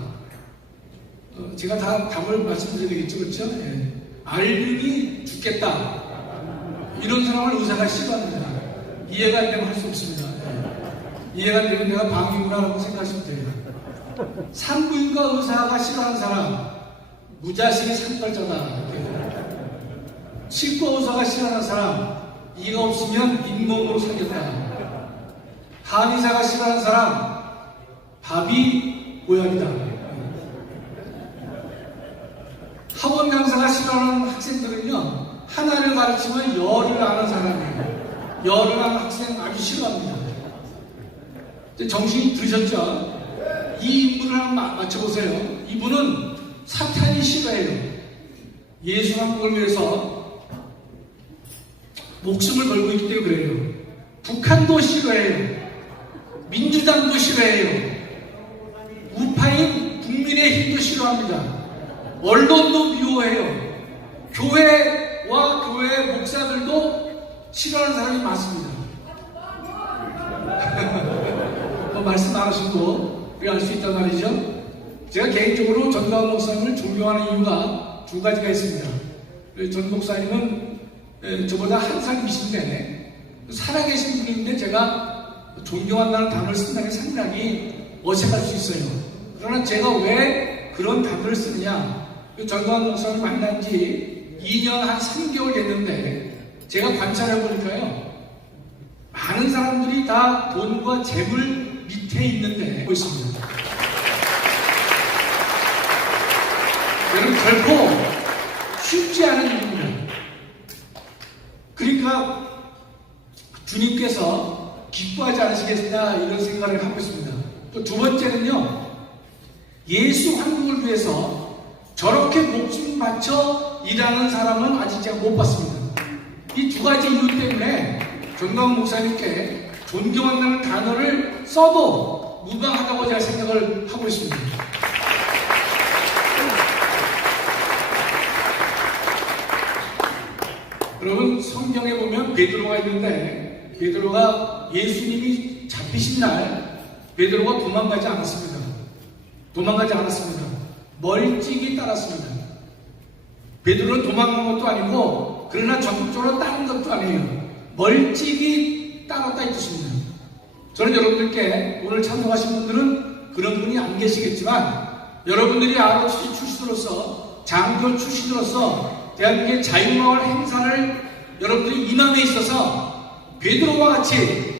제가 다 답을 말씀드려야겠죠, 그렇죠? 예. 앓음이 죽겠다. 이런 사람을 의사가 싫어합니다. 이해가 안 되면 할 수 없습니다. 예. 이해가 안 되면 내가 방이구나라고 생각하시면 돼요. 산부인과 의사가 싫어하는 사람, 무자식이 산발자다. 치과 의사가 싫어하는 사람, 이가 없으면 잇몸으로 살겠다. 한의사가 싫어하는 사람, 밥이 고약이다. 학원 강사가 싫어하는 학생들은요, 하나를 가르치면 열을 아는 사람이에요. 열을 아는 학생 아주 싫어합니다. 정신이 들으셨죠? 이 인물을 한번 맞춰보세요. 이분은 사탄이 싫어해요. 예수 한국을 위해서 목숨을 걸고 있기 때문에 그래요. 북한도 싫어해요. 민주당도 싫어해요. 우파인 국민의힘도 싫어합니다. 언론도 미워해요. 교회와 교회 목사들도 싫어하는 사람이 많습니다. 말씀 안 하시고 우리 알 수 있단 말이죠. 제가 개인적으로 전광훈 목사님을 존경하는 이유가 두 가지가 있습니다. 전 목사님은 저보다 한 살 위신데 살아계신 분인데 제가 존경한다는 단어를 쓴다는 게 상당히 어색할 수 있어요. 그러나 제가 왜 그런 단어를 쓰느냐, 전광훈 목사님을 만난 지 2년 한 3개월 됐는데 제가 관찰해 보니까요, 많은 사람들이 다 돈과 재물 밑에 있는데 보고 있습니다. 여러분, 결코 쉽지 않은 일입니다. 그러니까 주님께서 기뻐하지 않으시겠다 이런 생각을 하고 있습니다. 또 두 번째는요, 예수 한국을 위해서 저렇게 목숨 바쳐 일하는 사람은 아직 제가 못 봤습니다. 이 두 가지 이유 때문에 전광훈 목사님께 존경한다는 단어를 써도 무방하다고 제가 생각을 하고 있습니다. 여러분, 성경에 보면 베드로가 있는데 베드로가 예수님이 잡히신 날 베드로가 도망가지 않았습니다. 멀찍이 따랐습니다. 베드로는 도망간 것도 아니고 그러나 적극적으로 따른 것도 아니에요. 멀찍이 따랐다 이 뜻입니다. 저는 여러분들께 오늘 참석하신 분들은 그런 분이 안 계시겠지만 여러분들이 ROTC 출신으로서 장교 출신으로서 대한민국의 자유마을 행사를 여러분들이 임함에 있어서 베드로와 같이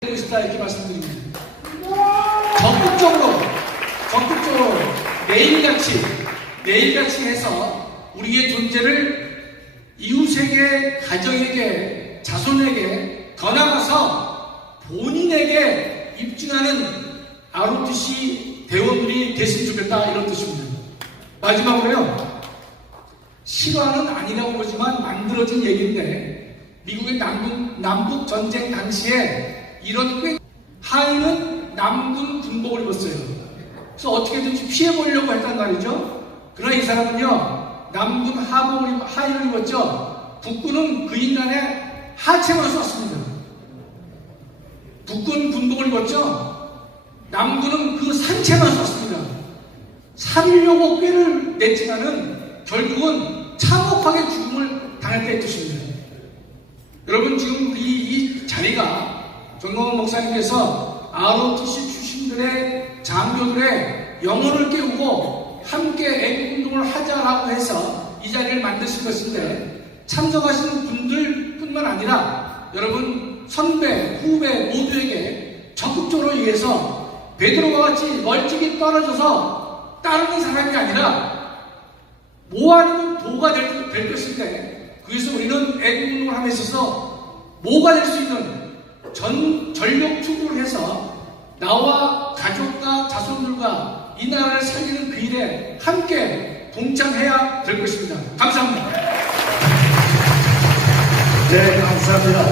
되고 있다 이렇게 말씀드립니다. 적극적으로 매일같이 해서 우리의 존재를 이웃에게, 가정에게, 자손에게, 더 나아가서 본인에게 입증하는 ROTC 대원들이 됐으면 좋겠다 이런 뜻입니다. 마지막으로요, 실화는 아니라고 그러지만 만들어진 얘기인데 미국의 남북 전쟁 당시에 이런 하인은 남군 군복을 입었어요. 그래서 어떻게든지 피해보려고 했단 말이죠. 그러나 이 사람은요, 남군 하인을 입었죠. 북군은 그 인간의 하체만 쐈습니다. 북군 군복을 입었죠. 남군은 그 상체만 쐈습니다. 살리려고 꾀를 냈지만은 결국은 참혹하게 죽음을 당했다는 뜻입니다. 여러분, 지금 이 자리가 전광훈 목사님께서 ROTC 출신들의 장교들의 영혼을 깨우고 함께 애국운동을 하자라고 해서 이 자리를 만드신 것인데 참석하시는 분들 뿐만 아니라 여러분 선배, 후배 모두에게 적극적으로 위해서 베드로와 같이 멀찍이 떨어져서 따르는 사람이 아니라 모아는 도가 될 것인데 그래서 우리는 애국운동을 함에 있어서 모가 될 수 있는 전력 투구를 해서 나와 가족과 자손들과 이 나라를 살리는 그 일에 함께 동참해야 될 것입니다. 감사합니다. 네, 감사합니다.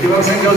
김학생 교수.